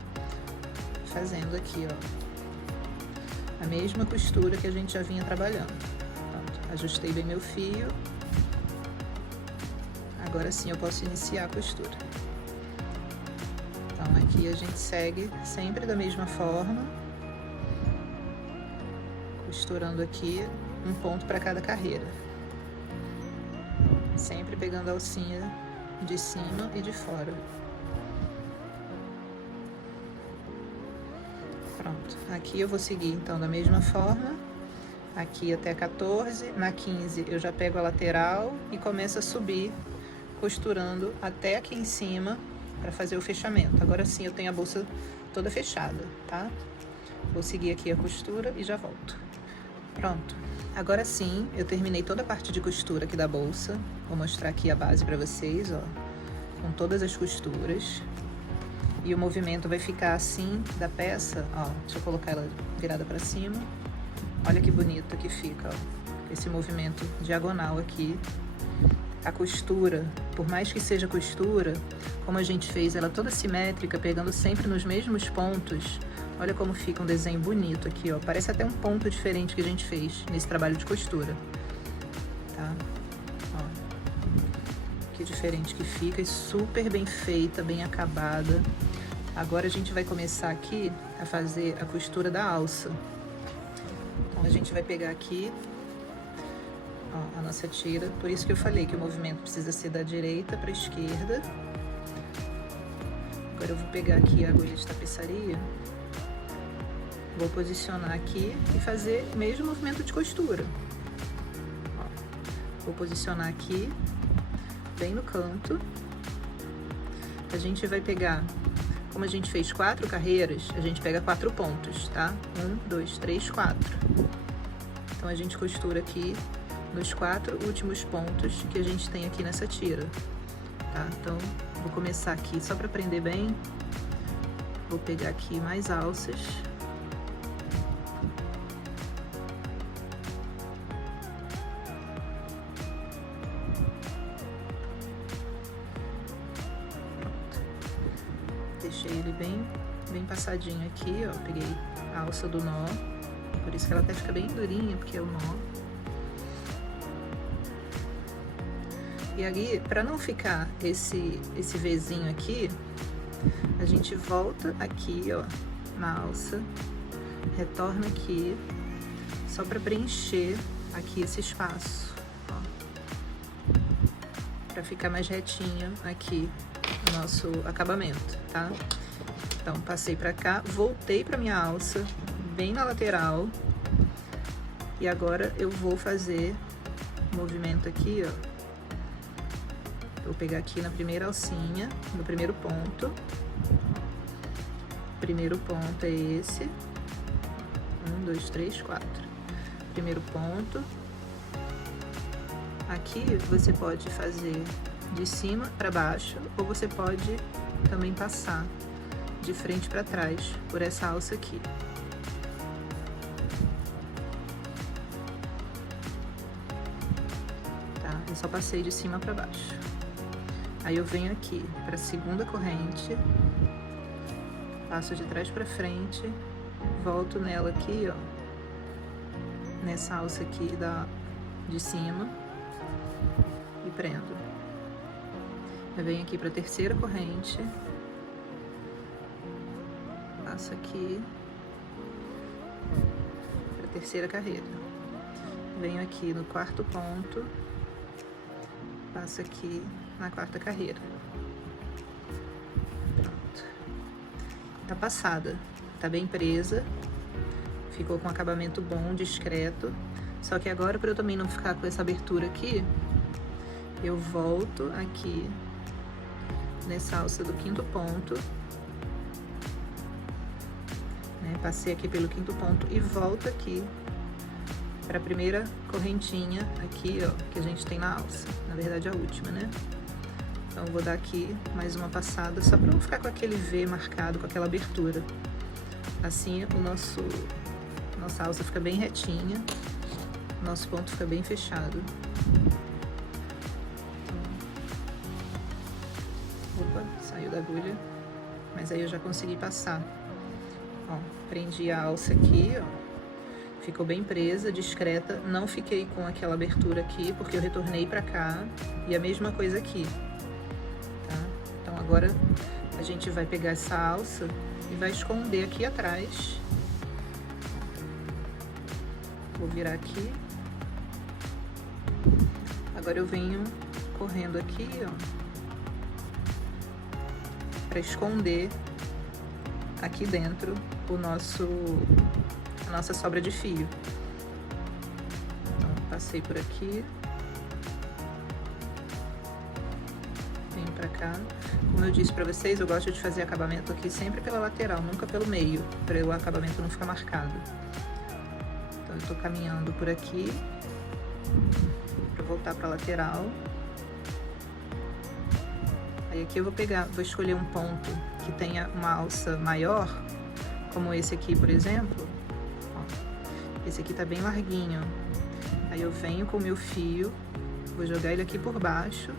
fazendo aqui, ó, a mesma costura que a gente já vinha trabalhando. Pronto, ajustei bem meu fio. Agora sim eu posso iniciar a costura. Então aqui a gente segue sempre da mesma forma, costurando aqui um ponto para cada carreira. Sempre pegando a alcinha de cima e de fora. Pronto. Aqui eu vou seguir, então, da mesma forma. Aqui até 14. Na 15 eu já pego a lateral e começo a subir, costurando até aqui em cima para fazer o fechamento. Agora sim eu tenho a bolsa toda fechada, tá? Vou seguir aqui a costura e já volto. Pronto. Agora sim, eu terminei toda a parte de costura aqui da bolsa. Vou mostrar aqui a base pra vocês, ó, com todas as costuras. E o movimento vai ficar assim da peça, ó. Deixa eu colocar ela virada pra cima. Olha que bonito que fica, ó. Esse movimento diagonal aqui. A costura, por mais que seja costura, como a gente fez ela toda simétrica, pegando sempre nos mesmos pontos, olha como fica um desenho bonito aqui, ó. Parece até um ponto diferente que a gente fez nesse trabalho de costura, tá? Ó, que diferente que fica e super bem feita, bem acabada. Agora a gente vai começar aqui a fazer a costura da alça. Então a gente vai pegar aqui, ó, a nossa tira, por isso que eu falei que o movimento precisa ser da direita para a esquerda. Agora eu vou pegar aqui a agulha de tapeçaria, vou posicionar aqui e fazer o mesmo movimento de costura. Ó, vou posicionar aqui, bem no canto. A gente vai pegar, como a gente fez 4 carreiras, a gente pega 4 pontos, tá? 1, 2, 3, 4. Então a gente costura aqui nos 4 últimos pontos que a gente tem aqui nessa tira, tá? Então, vou começar aqui só para aprender bem. Vou pegar aqui mais alças. Deixei ele bem passadinho aqui, ó. Peguei a alça do nó, por isso que ela até fica bem durinha, porque é o nó. E aí, para não ficar esse Vzinho aqui, a gente volta aqui, ó, na alça, retorna aqui, só para preencher aqui esse espaço, ó, para ficar mais retinho aqui o nosso acabamento, tá? Então, passei para cá, voltei para minha alça, bem na lateral, e agora eu vou fazer o movimento aqui, ó. Vou pegar aqui na primeira alcinha, no primeiro ponto. Primeiro ponto é esse. 1, 2, 3, 4. Primeiro ponto. Aqui você pode fazer de cima para baixo, ou você pode também passar de frente para trás por essa alça aqui. Tá? Eu só passei de cima para baixo. Aí eu venho aqui para a segunda corrente, passo de trás para frente, volto nela aqui, ó, nessa alça aqui de cima e prendo. Eu venho aqui para a terceira corrente, passo aqui para a terceira carreira. Venho aqui no quarto ponto, passo aqui na quarta carreira. Pronto. Tá passada, tá bem presa, ficou com um acabamento bom, discreto. Só que agora, para eu também não ficar com essa abertura aqui, eu volto aqui nessa alça do quinto ponto, né? Passei aqui pelo quinto ponto e volto aqui para a primeira correntinha aqui, ó, que a gente tem na alça, na verdade a última, né? Então, eu vou dar aqui mais uma passada, só para não ficar com aquele V marcado, com aquela abertura. Assim, nossa alça fica bem retinha, nosso ponto fica bem fechado. Opa, saiu da agulha, mas aí eu já consegui passar. Ó, prendi a alça aqui, ó, ficou bem presa, discreta, não fiquei com aquela abertura aqui, porque eu retornei pra cá, e a mesma coisa aqui. Então agora a gente vai pegar essa alça e vai esconder aqui atrás. Vou virar aqui. Agora eu venho correndo aqui, ó, para esconder aqui dentro a nossa sobra de fio. Então, passei por aqui. Pra cá. Como eu disse pra vocês, eu gosto de fazer acabamento aqui sempre pela lateral, nunca pelo meio, para o acabamento não ficar marcado. Então eu tô caminhando por aqui para voltar para a lateral. Aí aqui eu vou escolher um ponto que tenha uma alça maior, como esse aqui, por exemplo. Ó, esse aqui tá bem larguinho. Aí eu venho com o meu fio, vou jogar ele aqui por baixo,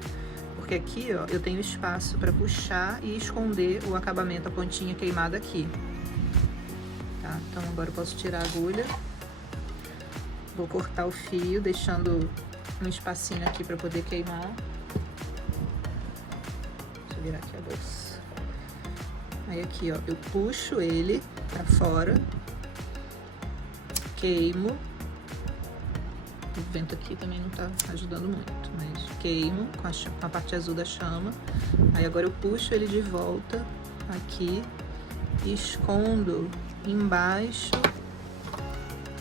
porque aqui, ó, eu tenho espaço para puxar e esconder o acabamento, a pontinha queimada aqui. Tá? Então agora eu posso tirar a agulha. Vou cortar o fio, deixando um espacinho aqui para poder queimar. Deixa eu virar aqui a bolsa. Aí aqui, ó, eu puxo ele para fora, queimo. O vento aqui também não tá ajudando muito, mas queimo com a parte azul da chama. Aí agora eu puxo ele de volta aqui e escondo embaixo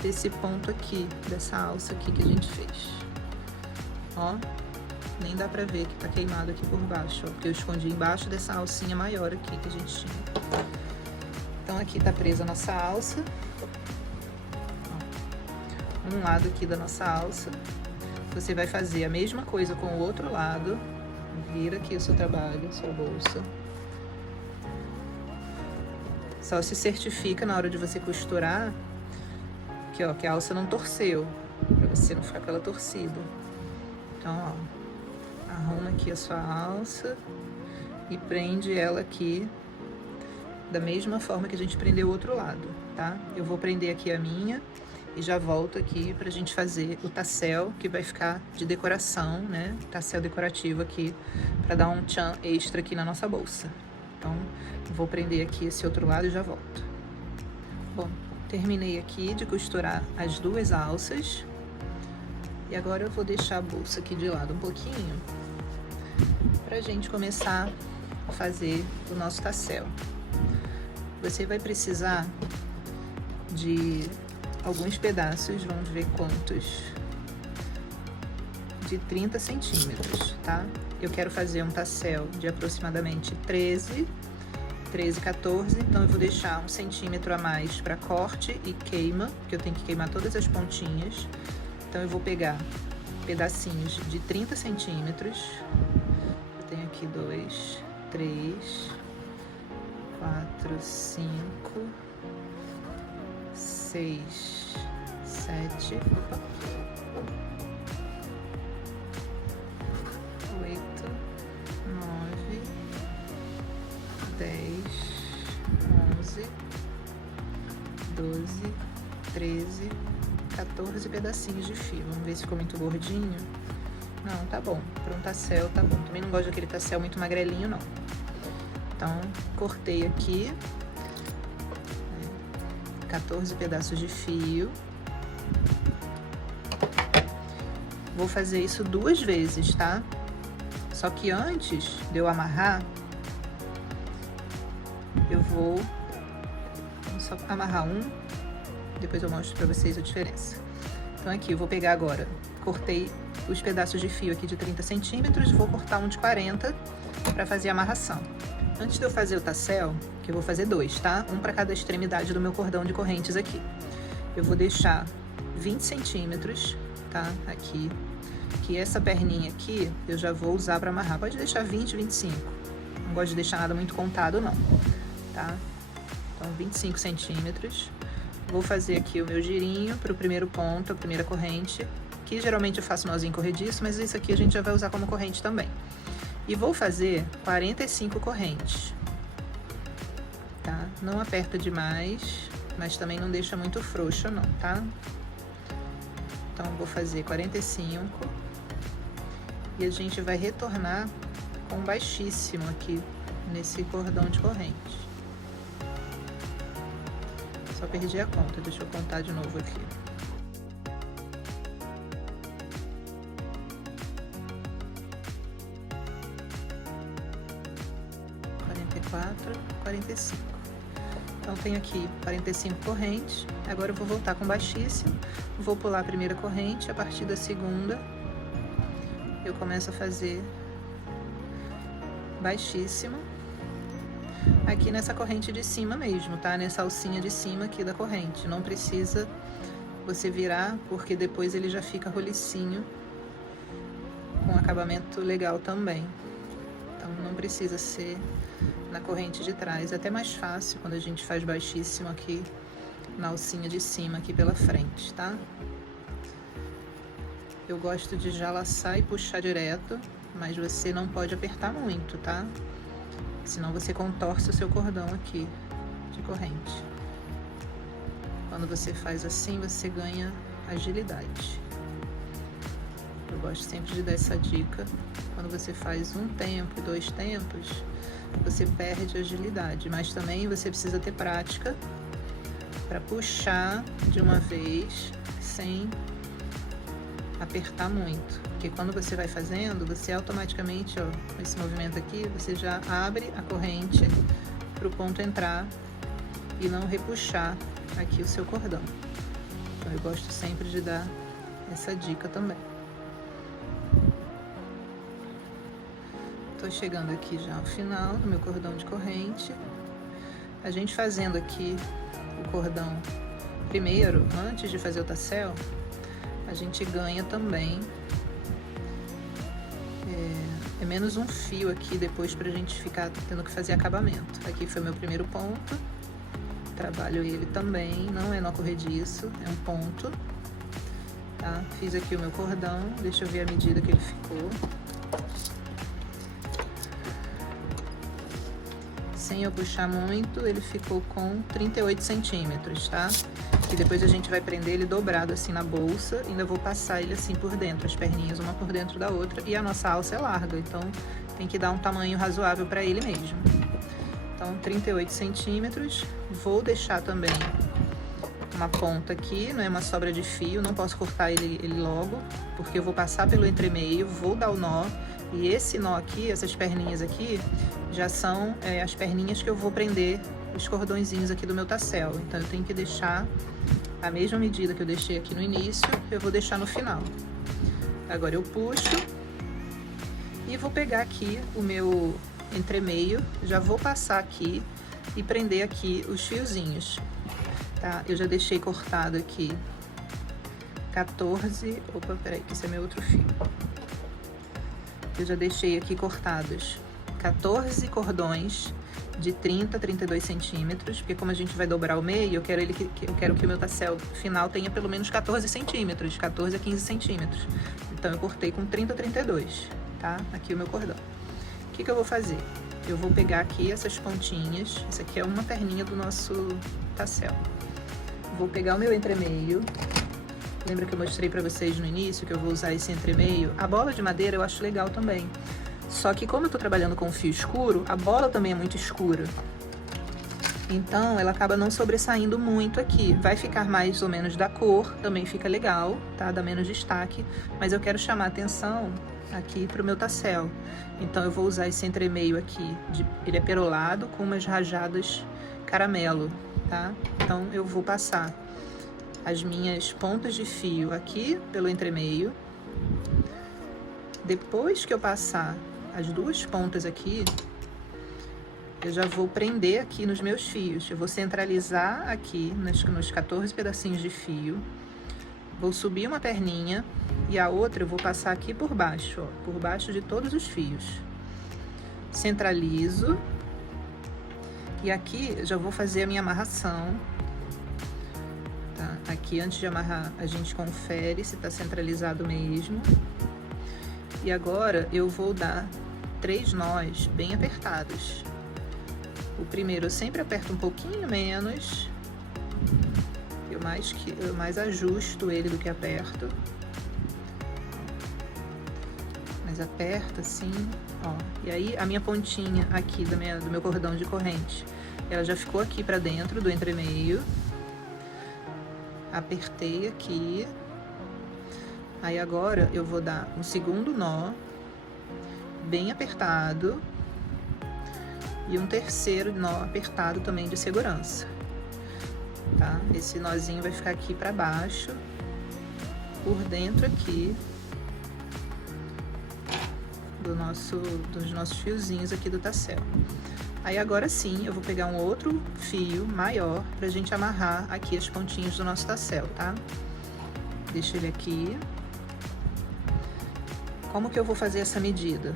desse ponto aqui, dessa alça aqui que a gente fez. Ó, nem dá pra ver que tá queimado aqui por baixo, ó, porque eu escondi embaixo dessa alcinha maior aqui que a gente tinha. Então aqui tá presa a nossa alça. Um lado aqui da nossa alça. Você vai fazer a mesma coisa com o outro lado. Vira aqui o seu trabalho, a sua bolsa. Só se certifica na hora de você costurar que, ó, que a alça não torceu, pra você não ficar com ela torcida. Então, ó, arruma aqui a sua alça e prende ela aqui da mesma forma que a gente prendeu o outro lado, tá? Eu vou prender aqui a minha e já volto aqui pra gente fazer o tassel, que vai ficar de decoração, né? Tassel decorativo aqui, pra dar um tchan extra aqui na nossa bolsa. Então, vou prender aqui esse outro lado e já volto. Bom, terminei aqui de costurar as duas alças. E agora eu vou deixar a bolsa aqui de lado um pouquinho, pra gente começar a fazer o nosso tassel. Você vai precisar de alguns pedaços, vamos ver quantos, de 30 centímetros, tá? Eu quero fazer um tassel de aproximadamente 13, 14, então eu vou deixar 1 centímetro a mais para corte e queima, porque eu tenho que queimar todas as pontinhas. Então eu vou pegar pedacinhos de 30 centímetros, eu tenho aqui 2, 3, 4, 5, 6, 7, 8, 9, 10, 11, 12, 13, 14 pedacinhos de fio. Vamos ver se ficou muito gordinho. Não, tá bom. Para um tassel tá bom. Também não gosto daquele tassel muito magrelinho, não. Então, cortei aqui 14 pedaços de fio. Vou fazer isso 2 vezes, tá? Só que antes de eu amarrar, eu vou só amarrar um, depois eu mostro pra vocês a diferença. Então aqui, eu vou pegar agora, cortei os pedaços de fio aqui de 30 centímetros, vou cortar um de 40 pra fazer a amarração. Antes de eu fazer o tassel, que eu vou fazer 2, tá? Um para cada extremidade do meu cordão de correntes aqui. Eu vou deixar 20 centímetros, tá? Aqui. Que essa perninha aqui, eu já vou usar para amarrar. Pode deixar 20, 25. Não gosto de deixar nada muito contado, não, tá? Então, 25 centímetros. Vou fazer aqui o meu girinho pro primeiro ponto, a primeira corrente. Que geralmente eu faço nozinho corrediço, mas isso aqui a gente já vai usar como corrente também. E vou fazer 45 correntes, tá? Não aperta demais, mas também não deixa muito frouxo não, tá? Então, vou fazer 45 e a gente vai retornar com baixíssimo aqui nesse cordão de corrente. Só perdi a conta, deixa eu contar de novo aqui. 45. Então, tenho aqui 45 correntes. Agora eu vou voltar com baixíssimo, vou pular a primeira corrente, a partir da segunda eu começo a fazer baixíssimo aqui nessa corrente de cima mesmo, tá? Nessa alcinha de cima aqui da corrente. Não precisa você virar, porque depois ele já fica rolicinho, com acabamento legal também. Então não precisa ser na corrente de trás, é até mais fácil quando a gente faz baixíssimo aqui na alcinha de cima, aqui pela frente, tá? Eu gosto de já laçar e puxar direto, mas você não pode apertar muito, tá? Senão você contorce o seu cordão aqui de corrente. Quando você faz assim, você ganha agilidade. Eu gosto sempre de dar essa dica. Quando você faz um tempo e 2 tempos, você perde agilidade, mas também você precisa ter prática para puxar de uma vez sem apertar muito, porque quando você vai fazendo, você automaticamente, ó, com esse movimento aqui, você já abre a corrente para o ponto entrar e não repuxar aqui o seu cordão. Então eu gosto sempre de dar essa dica também. Tô chegando aqui já ao final do meu cordão de corrente. A gente fazendo aqui o cordão primeiro, antes de fazer o tassel, a gente ganha também é menos um fio aqui depois pra gente ficar tendo que fazer acabamento. Aqui foi meu primeiro ponto, trabalho ele também, não é nó corrediço, é um ponto, tá? Fiz aqui o meu cordão, deixa eu ver a medida que ele ficou. Sem eu puxar muito, ele ficou com 38 centímetros, tá? E depois a gente vai prender ele dobrado assim na bolsa, ainda vou passar ele assim por dentro, as perninhas uma por dentro da outra, e a nossa alça é larga, então tem que dar um tamanho razoável para ele mesmo. Então 38 centímetros, vou deixar também uma ponta aqui, não é uma sobra de fio, não posso cortar ele logo, porque eu vou passar pelo entremeio, vou dar o nó, e esse nó aqui, essas perninhas aqui, já são as perninhas que eu vou prender os cordõezinhos aqui do meu tassel. Então eu tenho que deixar a mesma medida que eu deixei aqui no início, eu vou deixar no final. Agora eu puxo e vou pegar aqui o meu entremeio, já vou passar aqui e prender aqui os fiozinhos, tá? Eu já deixei cortado aqui 14, opa, peraí, que esse é meu outro fio. Eu já deixei aqui cortados 14 cordões de 30 a 32 centímetros, porque como a gente vai dobrar o meio, eu quero que o meu tassel final tenha pelo menos 14 centímetros, 14 a 15 centímetros. Então eu cortei com 30 a 32, tá? Aqui o meu cordão. O que eu vou fazer? Eu vou pegar aqui essas pontinhas, essa aqui é uma perninha do nosso tassel. Vou pegar o meu entremeio. Lembra que eu mostrei pra vocês no início que eu vou usar esse entremeio? A bola de madeira eu acho legal também. Só que como eu tô trabalhando com fio escuro, a bola também é muito escura. Então, ela acaba não sobressaindo muito aqui. Vai ficar mais ou menos da cor, também fica legal, tá? Dá menos destaque. Mas eu quero chamar a atenção aqui pro meu tassel. Então, eu vou usar esse entremeio aqui. Ele é perolado com umas rajadas caramelo, tá? Então, eu vou passar as minhas pontas de fio aqui pelo entremeio. Depois que eu passar as duas pontas aqui, eu já vou prender aqui nos meus fios. Eu vou centralizar aqui nos 14 pedacinhos de fio. Vou subir uma perninha e a outra eu vou passar aqui por baixo, ó, por baixo de todos os fios. Centralizo. E aqui eu já vou fazer a minha amarração. Tá? Aqui, antes de amarrar, a gente confere se tá centralizado mesmo. E agora eu vou dar 3 nós bem apertados. O primeiro eu sempre aperto um pouquinho menos. Eu mais ajusto ele do que aperto. Mas aperta assim, ó. E aí a minha pontinha aqui do meu cordão de corrente, ela já ficou aqui pra dentro do entremeio. Apertei aqui. Aí agora eu vou dar um segundo nó, bem apertado, e um terceiro nó apertado também de segurança, tá? Esse nozinho vai ficar aqui pra baixo, por dentro aqui dos nossos fiozinhos aqui do tassel. Aí agora sim, eu vou pegar um outro fio maior pra gente amarrar aqui as pontinhas do nosso tassel, tá? Deixa ele aqui. Como que eu vou fazer essa medida?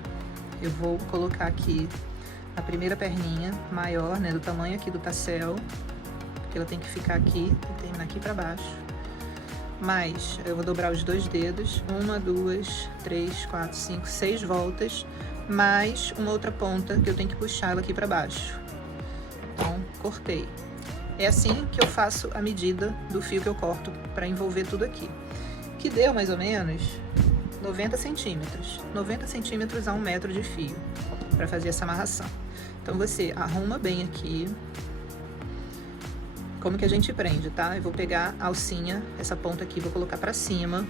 Eu vou colocar aqui a primeira perninha maior, né, do tamanho aqui do tassel, porque ela tem que ficar aqui e terminar aqui pra baixo. Mas eu vou dobrar os dois dedos, 1, 2, 3, 4, 5, 6 voltas, mais uma outra ponta que eu tenho que puxar ela aqui pra baixo. Então, cortei. É assim que eu faço a medida do fio que eu corto pra envolver tudo aqui. Que deu mais ou menos 90 centímetros. 90 centímetros a 1 metro de fio pra fazer essa amarração. Então, você arruma bem aqui. Como que a gente prende, tá? Eu vou pegar a alcinha, essa ponta aqui, vou colocar pra cima.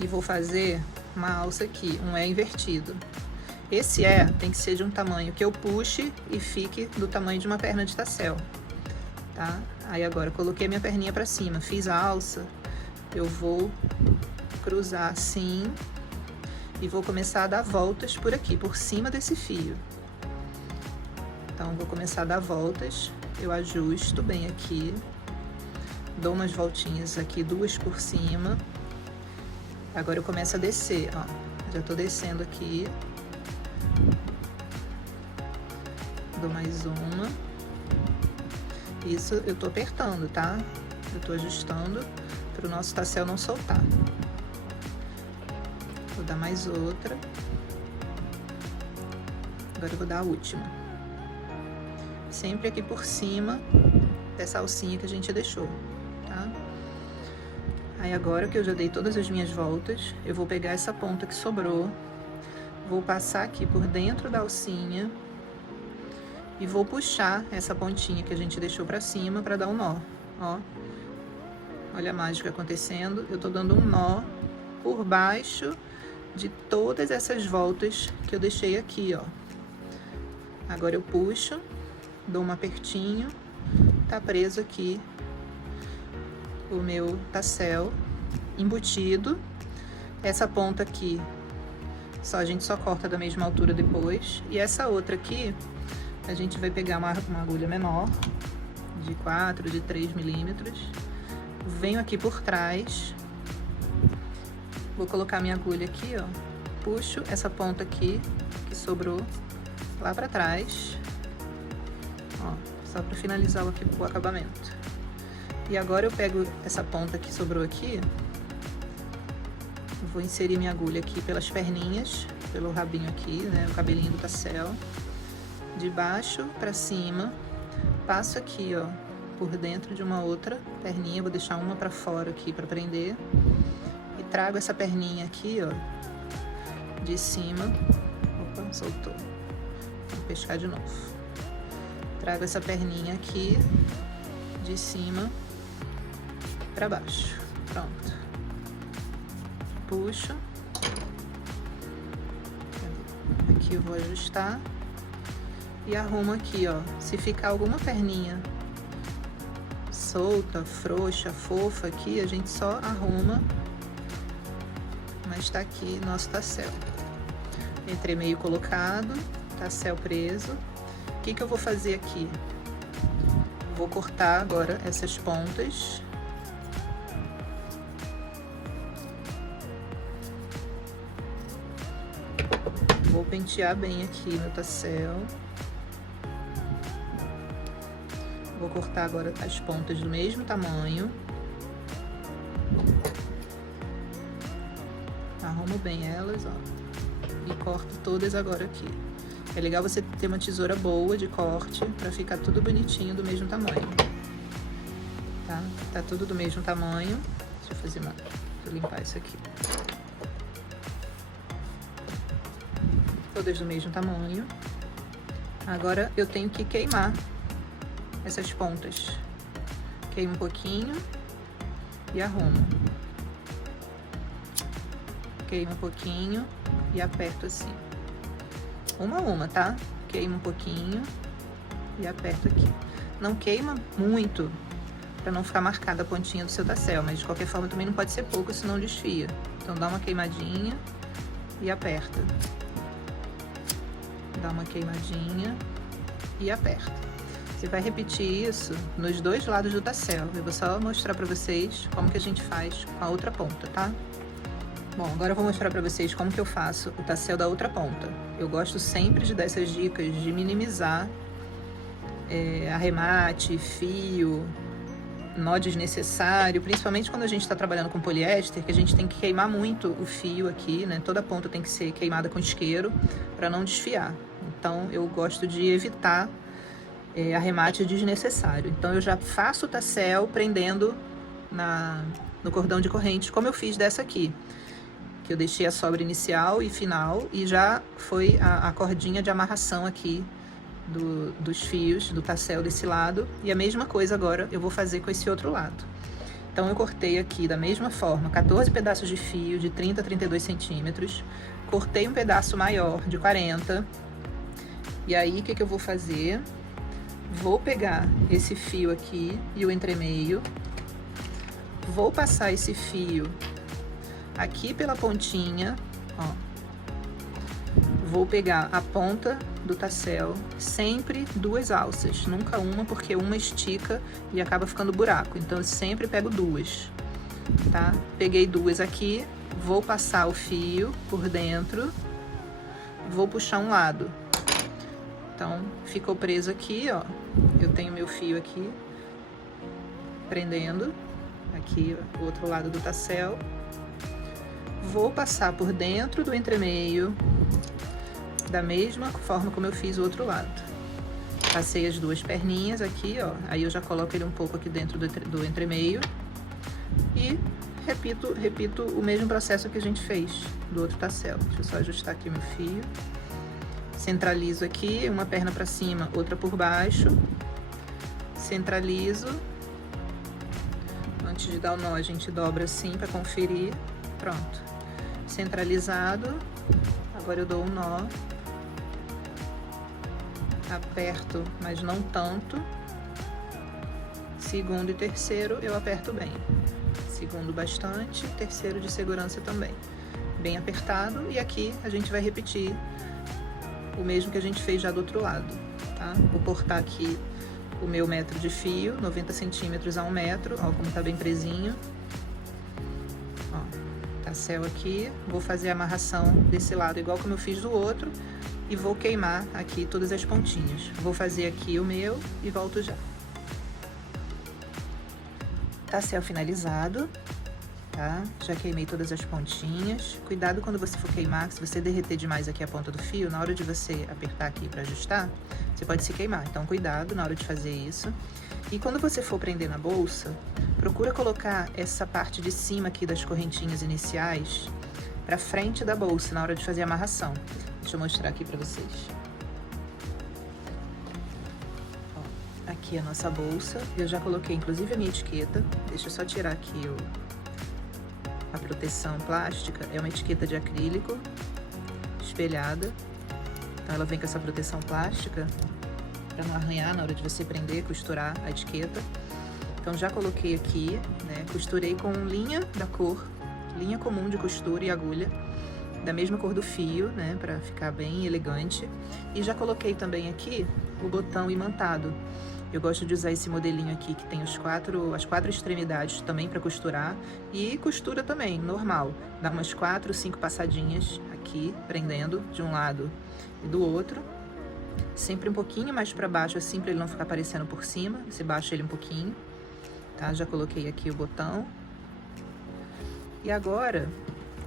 E vou fazer uma alça aqui, um E invertido. Esse E tem que ser de um tamanho que eu puxe e fique do tamanho de uma perna de tassel, tá? Aí agora, eu coloquei a minha perninha pra cima, fiz a alça, eu vou cruzar assim e vou começar a dar voltas por aqui, por cima desse fio. Então, vou começar a dar voltas, eu ajusto bem aqui, dou umas voltinhas aqui, 2 por cima. Agora eu começo a descer, ó, já tô descendo aqui. Dou mais uma. Isso eu tô apertando, tá? Eu tô ajustando para o nosso tassel não soltar. Vou dar mais outra. Agora eu vou dar a última. Sempre aqui por cima dessa alcinha que a gente deixou, tá? Aí agora que eu já dei todas as minhas voltas, eu vou pegar essa ponta que sobrou, vou passar aqui por dentro da alcinha e vou puxar essa pontinha que a gente deixou pra cima pra dar um nó, ó. Olha a mágica acontecendo, eu tô dando um nó por baixo de todas essas voltas que eu deixei aqui, ó. Agora eu puxo, dou um apertinho, tá preso aqui o meu tassel embutido. Essa ponta aqui, a gente só corta da mesma altura depois. E essa outra aqui, a gente vai pegar uma agulha menor, de 4, de 3 milímetros. Venho aqui por trás, vou colocar minha agulha aqui, ó. Puxo essa ponta aqui, que sobrou, lá pra trás. Ó, só pra finalizar o acabamento. E agora eu pego essa ponta que sobrou aqui, vou inserir minha agulha aqui pelas perninhas, pelo rabinho aqui, né, o cabelinho do tassel, de baixo pra cima, passo aqui, ó, por dentro de uma outra perninha, vou deixar uma pra fora aqui pra prender, e trago essa perninha aqui, ó, de cima, opa, soltou, vou pescar de novo, trago essa perninha aqui, de cima pra baixo, pronto, puxo, aqui eu vou ajustar e arrumo aqui, ó, se ficar alguma perninha solta, frouxa, fofa aqui, a gente só arruma, mas tá aqui nosso tassel, entremeio colocado, tassel preso. O que que eu vou fazer aqui? Vou cortar agora essas pontas. Vou pentear bem aqui no tassel. Vou cortar agora as pontas do mesmo tamanho. Arrumo bem elas, ó. E corto todas agora aqui. É legal você ter uma tesoura boa de corte pra ficar tudo bonitinho do mesmo tamanho. Tá? Tá tudo do mesmo tamanho. Deixa eu fazer uma... Vou limpar isso aqui. Todas do mesmo tamanho. Agora eu tenho que queimar essas pontas. Queimo um pouquinho e arrumo. Queimo um pouquinho e aperto assim. Uma a uma, tá? Queimo um pouquinho e aperto aqui. Não queima muito pra não ficar marcada a pontinha do seu tassel, mas de qualquer forma também não pode ser pouco, senão desfia. Então dá uma queimadinha e aperta. Dá uma queimadinha e aperta. Você vai repetir isso nos dois lados do tassel. Eu vou só mostrar pra vocês como que a gente faz com a outra ponta, tá? Bom, agora eu vou mostrar pra vocês como que eu faço o tassel da outra ponta. Eu gosto sempre de dar essas dicas de minimizar arremate, fio, nó desnecessário, principalmente quando a gente está trabalhando com poliéster, que a gente tem que queimar muito o fio aqui, né? Toda ponta tem que ser queimada com isqueiro para não desfiar. Então eu gosto de evitar arremate desnecessário. Então eu já faço o tassel prendendo no cordão de corrente, como eu fiz dessa aqui, que eu deixei a sobra inicial e final e já foi a cordinha de amarração aqui dos fios do tassel desse lado, e a mesma coisa agora eu vou fazer com esse outro lado. Então eu cortei aqui da mesma forma 14 pedaços de fio de 30 a 32 centímetros, cortei um pedaço maior de 40, e aí o que eu vou fazer? Vou pegar esse fio aqui e o entremeio, vou passar esse fio aqui pela pontinha, ó. Vou pegar a ponta do tassel, sempre duas alças, nunca uma, porque uma estica e acaba ficando buraco. Então eu sempre pego duas, tá? Peguei duas aqui, vou passar o fio por dentro, vou puxar um lado. Então ficou preso aqui, ó. Eu tenho meu fio aqui prendendo aqui o outro lado do tassel. Vou passar por dentro do entremeio, da mesma forma como eu fiz o outro lado. Passei as duas perninhas aqui, ó. Aí eu já coloco ele um pouco aqui dentro do entremeio e repito o mesmo processo que a gente fez do outro tassel. Deixa eu só ajustar aqui meu fio. Centralizo aqui, uma perna para cima, outra por baixo. Centralizo. Antes de dar o nó, a gente dobra assim para conferir. Pronto. Centralizado. Agora eu dou um nó. Aperto, mas não tanto. Segundo e terceiro eu aperto bem. Segundo bastante, terceiro de segurança também. Bem apertado, e aqui a gente vai repetir o mesmo que a gente fez já do outro lado, tá? Vou cortar aqui o meu metro de fio, 90 centímetros a 1 metro, ó como tá bem presinho. Ó, tassel aqui, vou fazer a amarração desse lado igual como eu fiz do outro e vou queimar aqui todas as pontinhas. Vou fazer aqui o meu e volto já. Tassel finalizado, tá? Já queimei todas as pontinhas. Cuidado quando você for queimar, se você derreter demais aqui a ponta do fio, na hora de você apertar aqui para ajustar, você pode se queimar. Então cuidado na hora de fazer isso. E quando você for prender na bolsa, procura colocar essa parte de cima aqui das correntinhas iniciais para frente da bolsa na hora de fazer a amarração. Deixa eu mostrar aqui para vocês. Ó, aqui a nossa bolsa. Eu já coloquei inclusive a minha etiqueta. Deixa eu só tirar aqui a proteção plástica. É uma etiqueta de acrílico espelhada. Então ela vem com essa proteção plástica para não arranhar na hora de você prender, costurar a etiqueta. Então já coloquei aqui, né? Costurei com linha da cor, linha comum de costura e agulha, da mesma cor do fio, né? Para ficar bem elegante. E já coloquei também aqui o botão imantado. Eu gosto de usar esse modelinho aqui que tem as quatro extremidades também para costurar. E costura também, normal. Dá umas 4, 5 passadinhas aqui, prendendo de um lado e do outro. Sempre um pouquinho mais para baixo, assim, para ele não ficar aparecendo por cima. Você baixa ele um pouquinho, tá? Já coloquei aqui o botão. E agora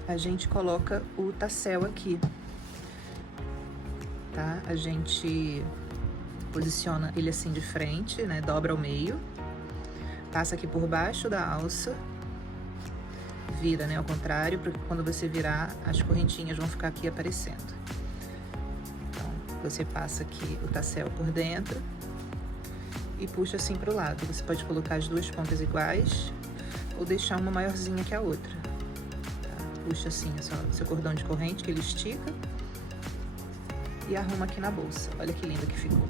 a gente coloca o tassel aqui, tá? A gente posiciona ele assim de frente, né? Dobra ao meio, passa aqui por baixo da alça, vira, né? Ao contrário, porque quando você virar, as correntinhas vão ficar aqui aparecendo. Então, você passa aqui o tassel por dentro e puxa assim pro lado. Você pode colocar as duas pontas iguais ou deixar uma maiorzinha que a outra. Tá? Puxa assim o seu cordão de corrente, que ele estica, e arruma aqui na bolsa. Olha que lindo que ficou.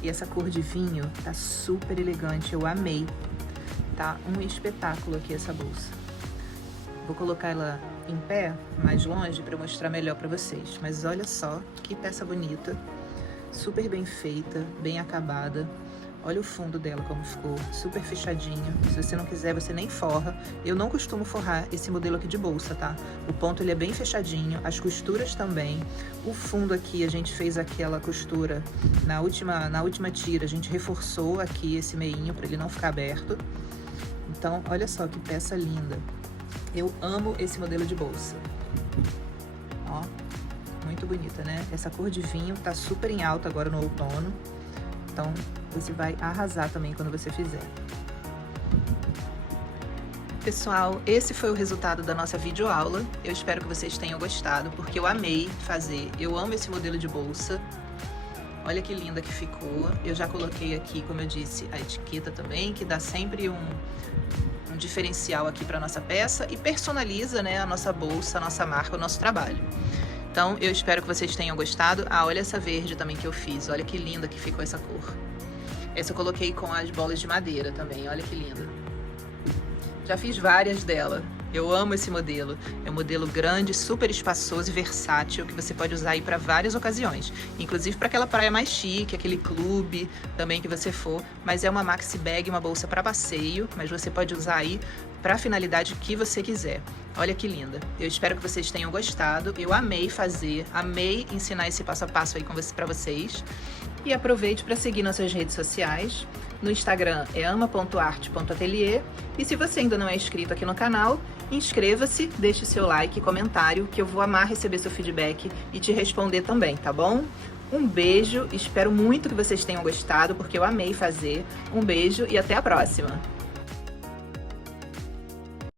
E essa cor de vinho tá super elegante, eu amei. Tá um espetáculo aqui essa bolsa. Vou colocar ela em pé, mais longe, para mostrar melhor para vocês. Mas olha só que peça bonita, super bem feita, bem acabada. Olha o fundo dela como ficou, super fechadinho. Se você não quiser, você nem forra. Eu não costumo forrar esse modelo aqui de bolsa, tá? O ponto ele é bem fechadinho, as costuras também. O fundo aqui, a gente fez aquela costura na última tira, a gente reforçou aqui esse meinho para ele não ficar aberto. Então, olha só que peça linda. Eu amo esse modelo de bolsa. Ó, muito bonita, né? Essa cor de vinho tá super em alta agora no outono. Então, você vai arrasar também quando você fizer. Pessoal, esse foi o resultado da nossa videoaula. Eu espero que vocês tenham gostado, porque eu amei fazer. Eu amo esse modelo de bolsa. Olha que linda que ficou. Eu já coloquei aqui, como eu disse, a etiqueta também, que dá sempre um diferencial aqui para nossa peça e personaliza, né, a nossa bolsa, a nossa marca, o nosso trabalho. Então, eu espero que vocês tenham gostado. Ah, olha essa verde também que eu fiz. Olha que linda que ficou essa cor. Essa eu coloquei com as bolas de madeira também. Olha que linda. Já fiz várias dela. Eu amo esse modelo. É um modelo grande, super espaçoso e versátil, que você pode usar aí para várias ocasiões. Inclusive para aquela praia mais chique, aquele clube também que você for. Mas é uma maxi bag, uma bolsa para passeio, mas você pode usar aí para a finalidade que você quiser. Olha que linda. Eu espero que vocês tenham gostado. Eu amei fazer, amei ensinar esse passo a passo aí para vocês. E aproveite para seguir nossas redes sociais. No Instagram é ama.arte.atelier. E se você ainda não é inscrito aqui no canal, inscreva-se, deixe seu like e comentário, que eu vou amar receber seu feedback e te responder também, tá bom? Um beijo, espero muito que vocês tenham gostado, porque eu amei fazer. Um beijo e até a próxima!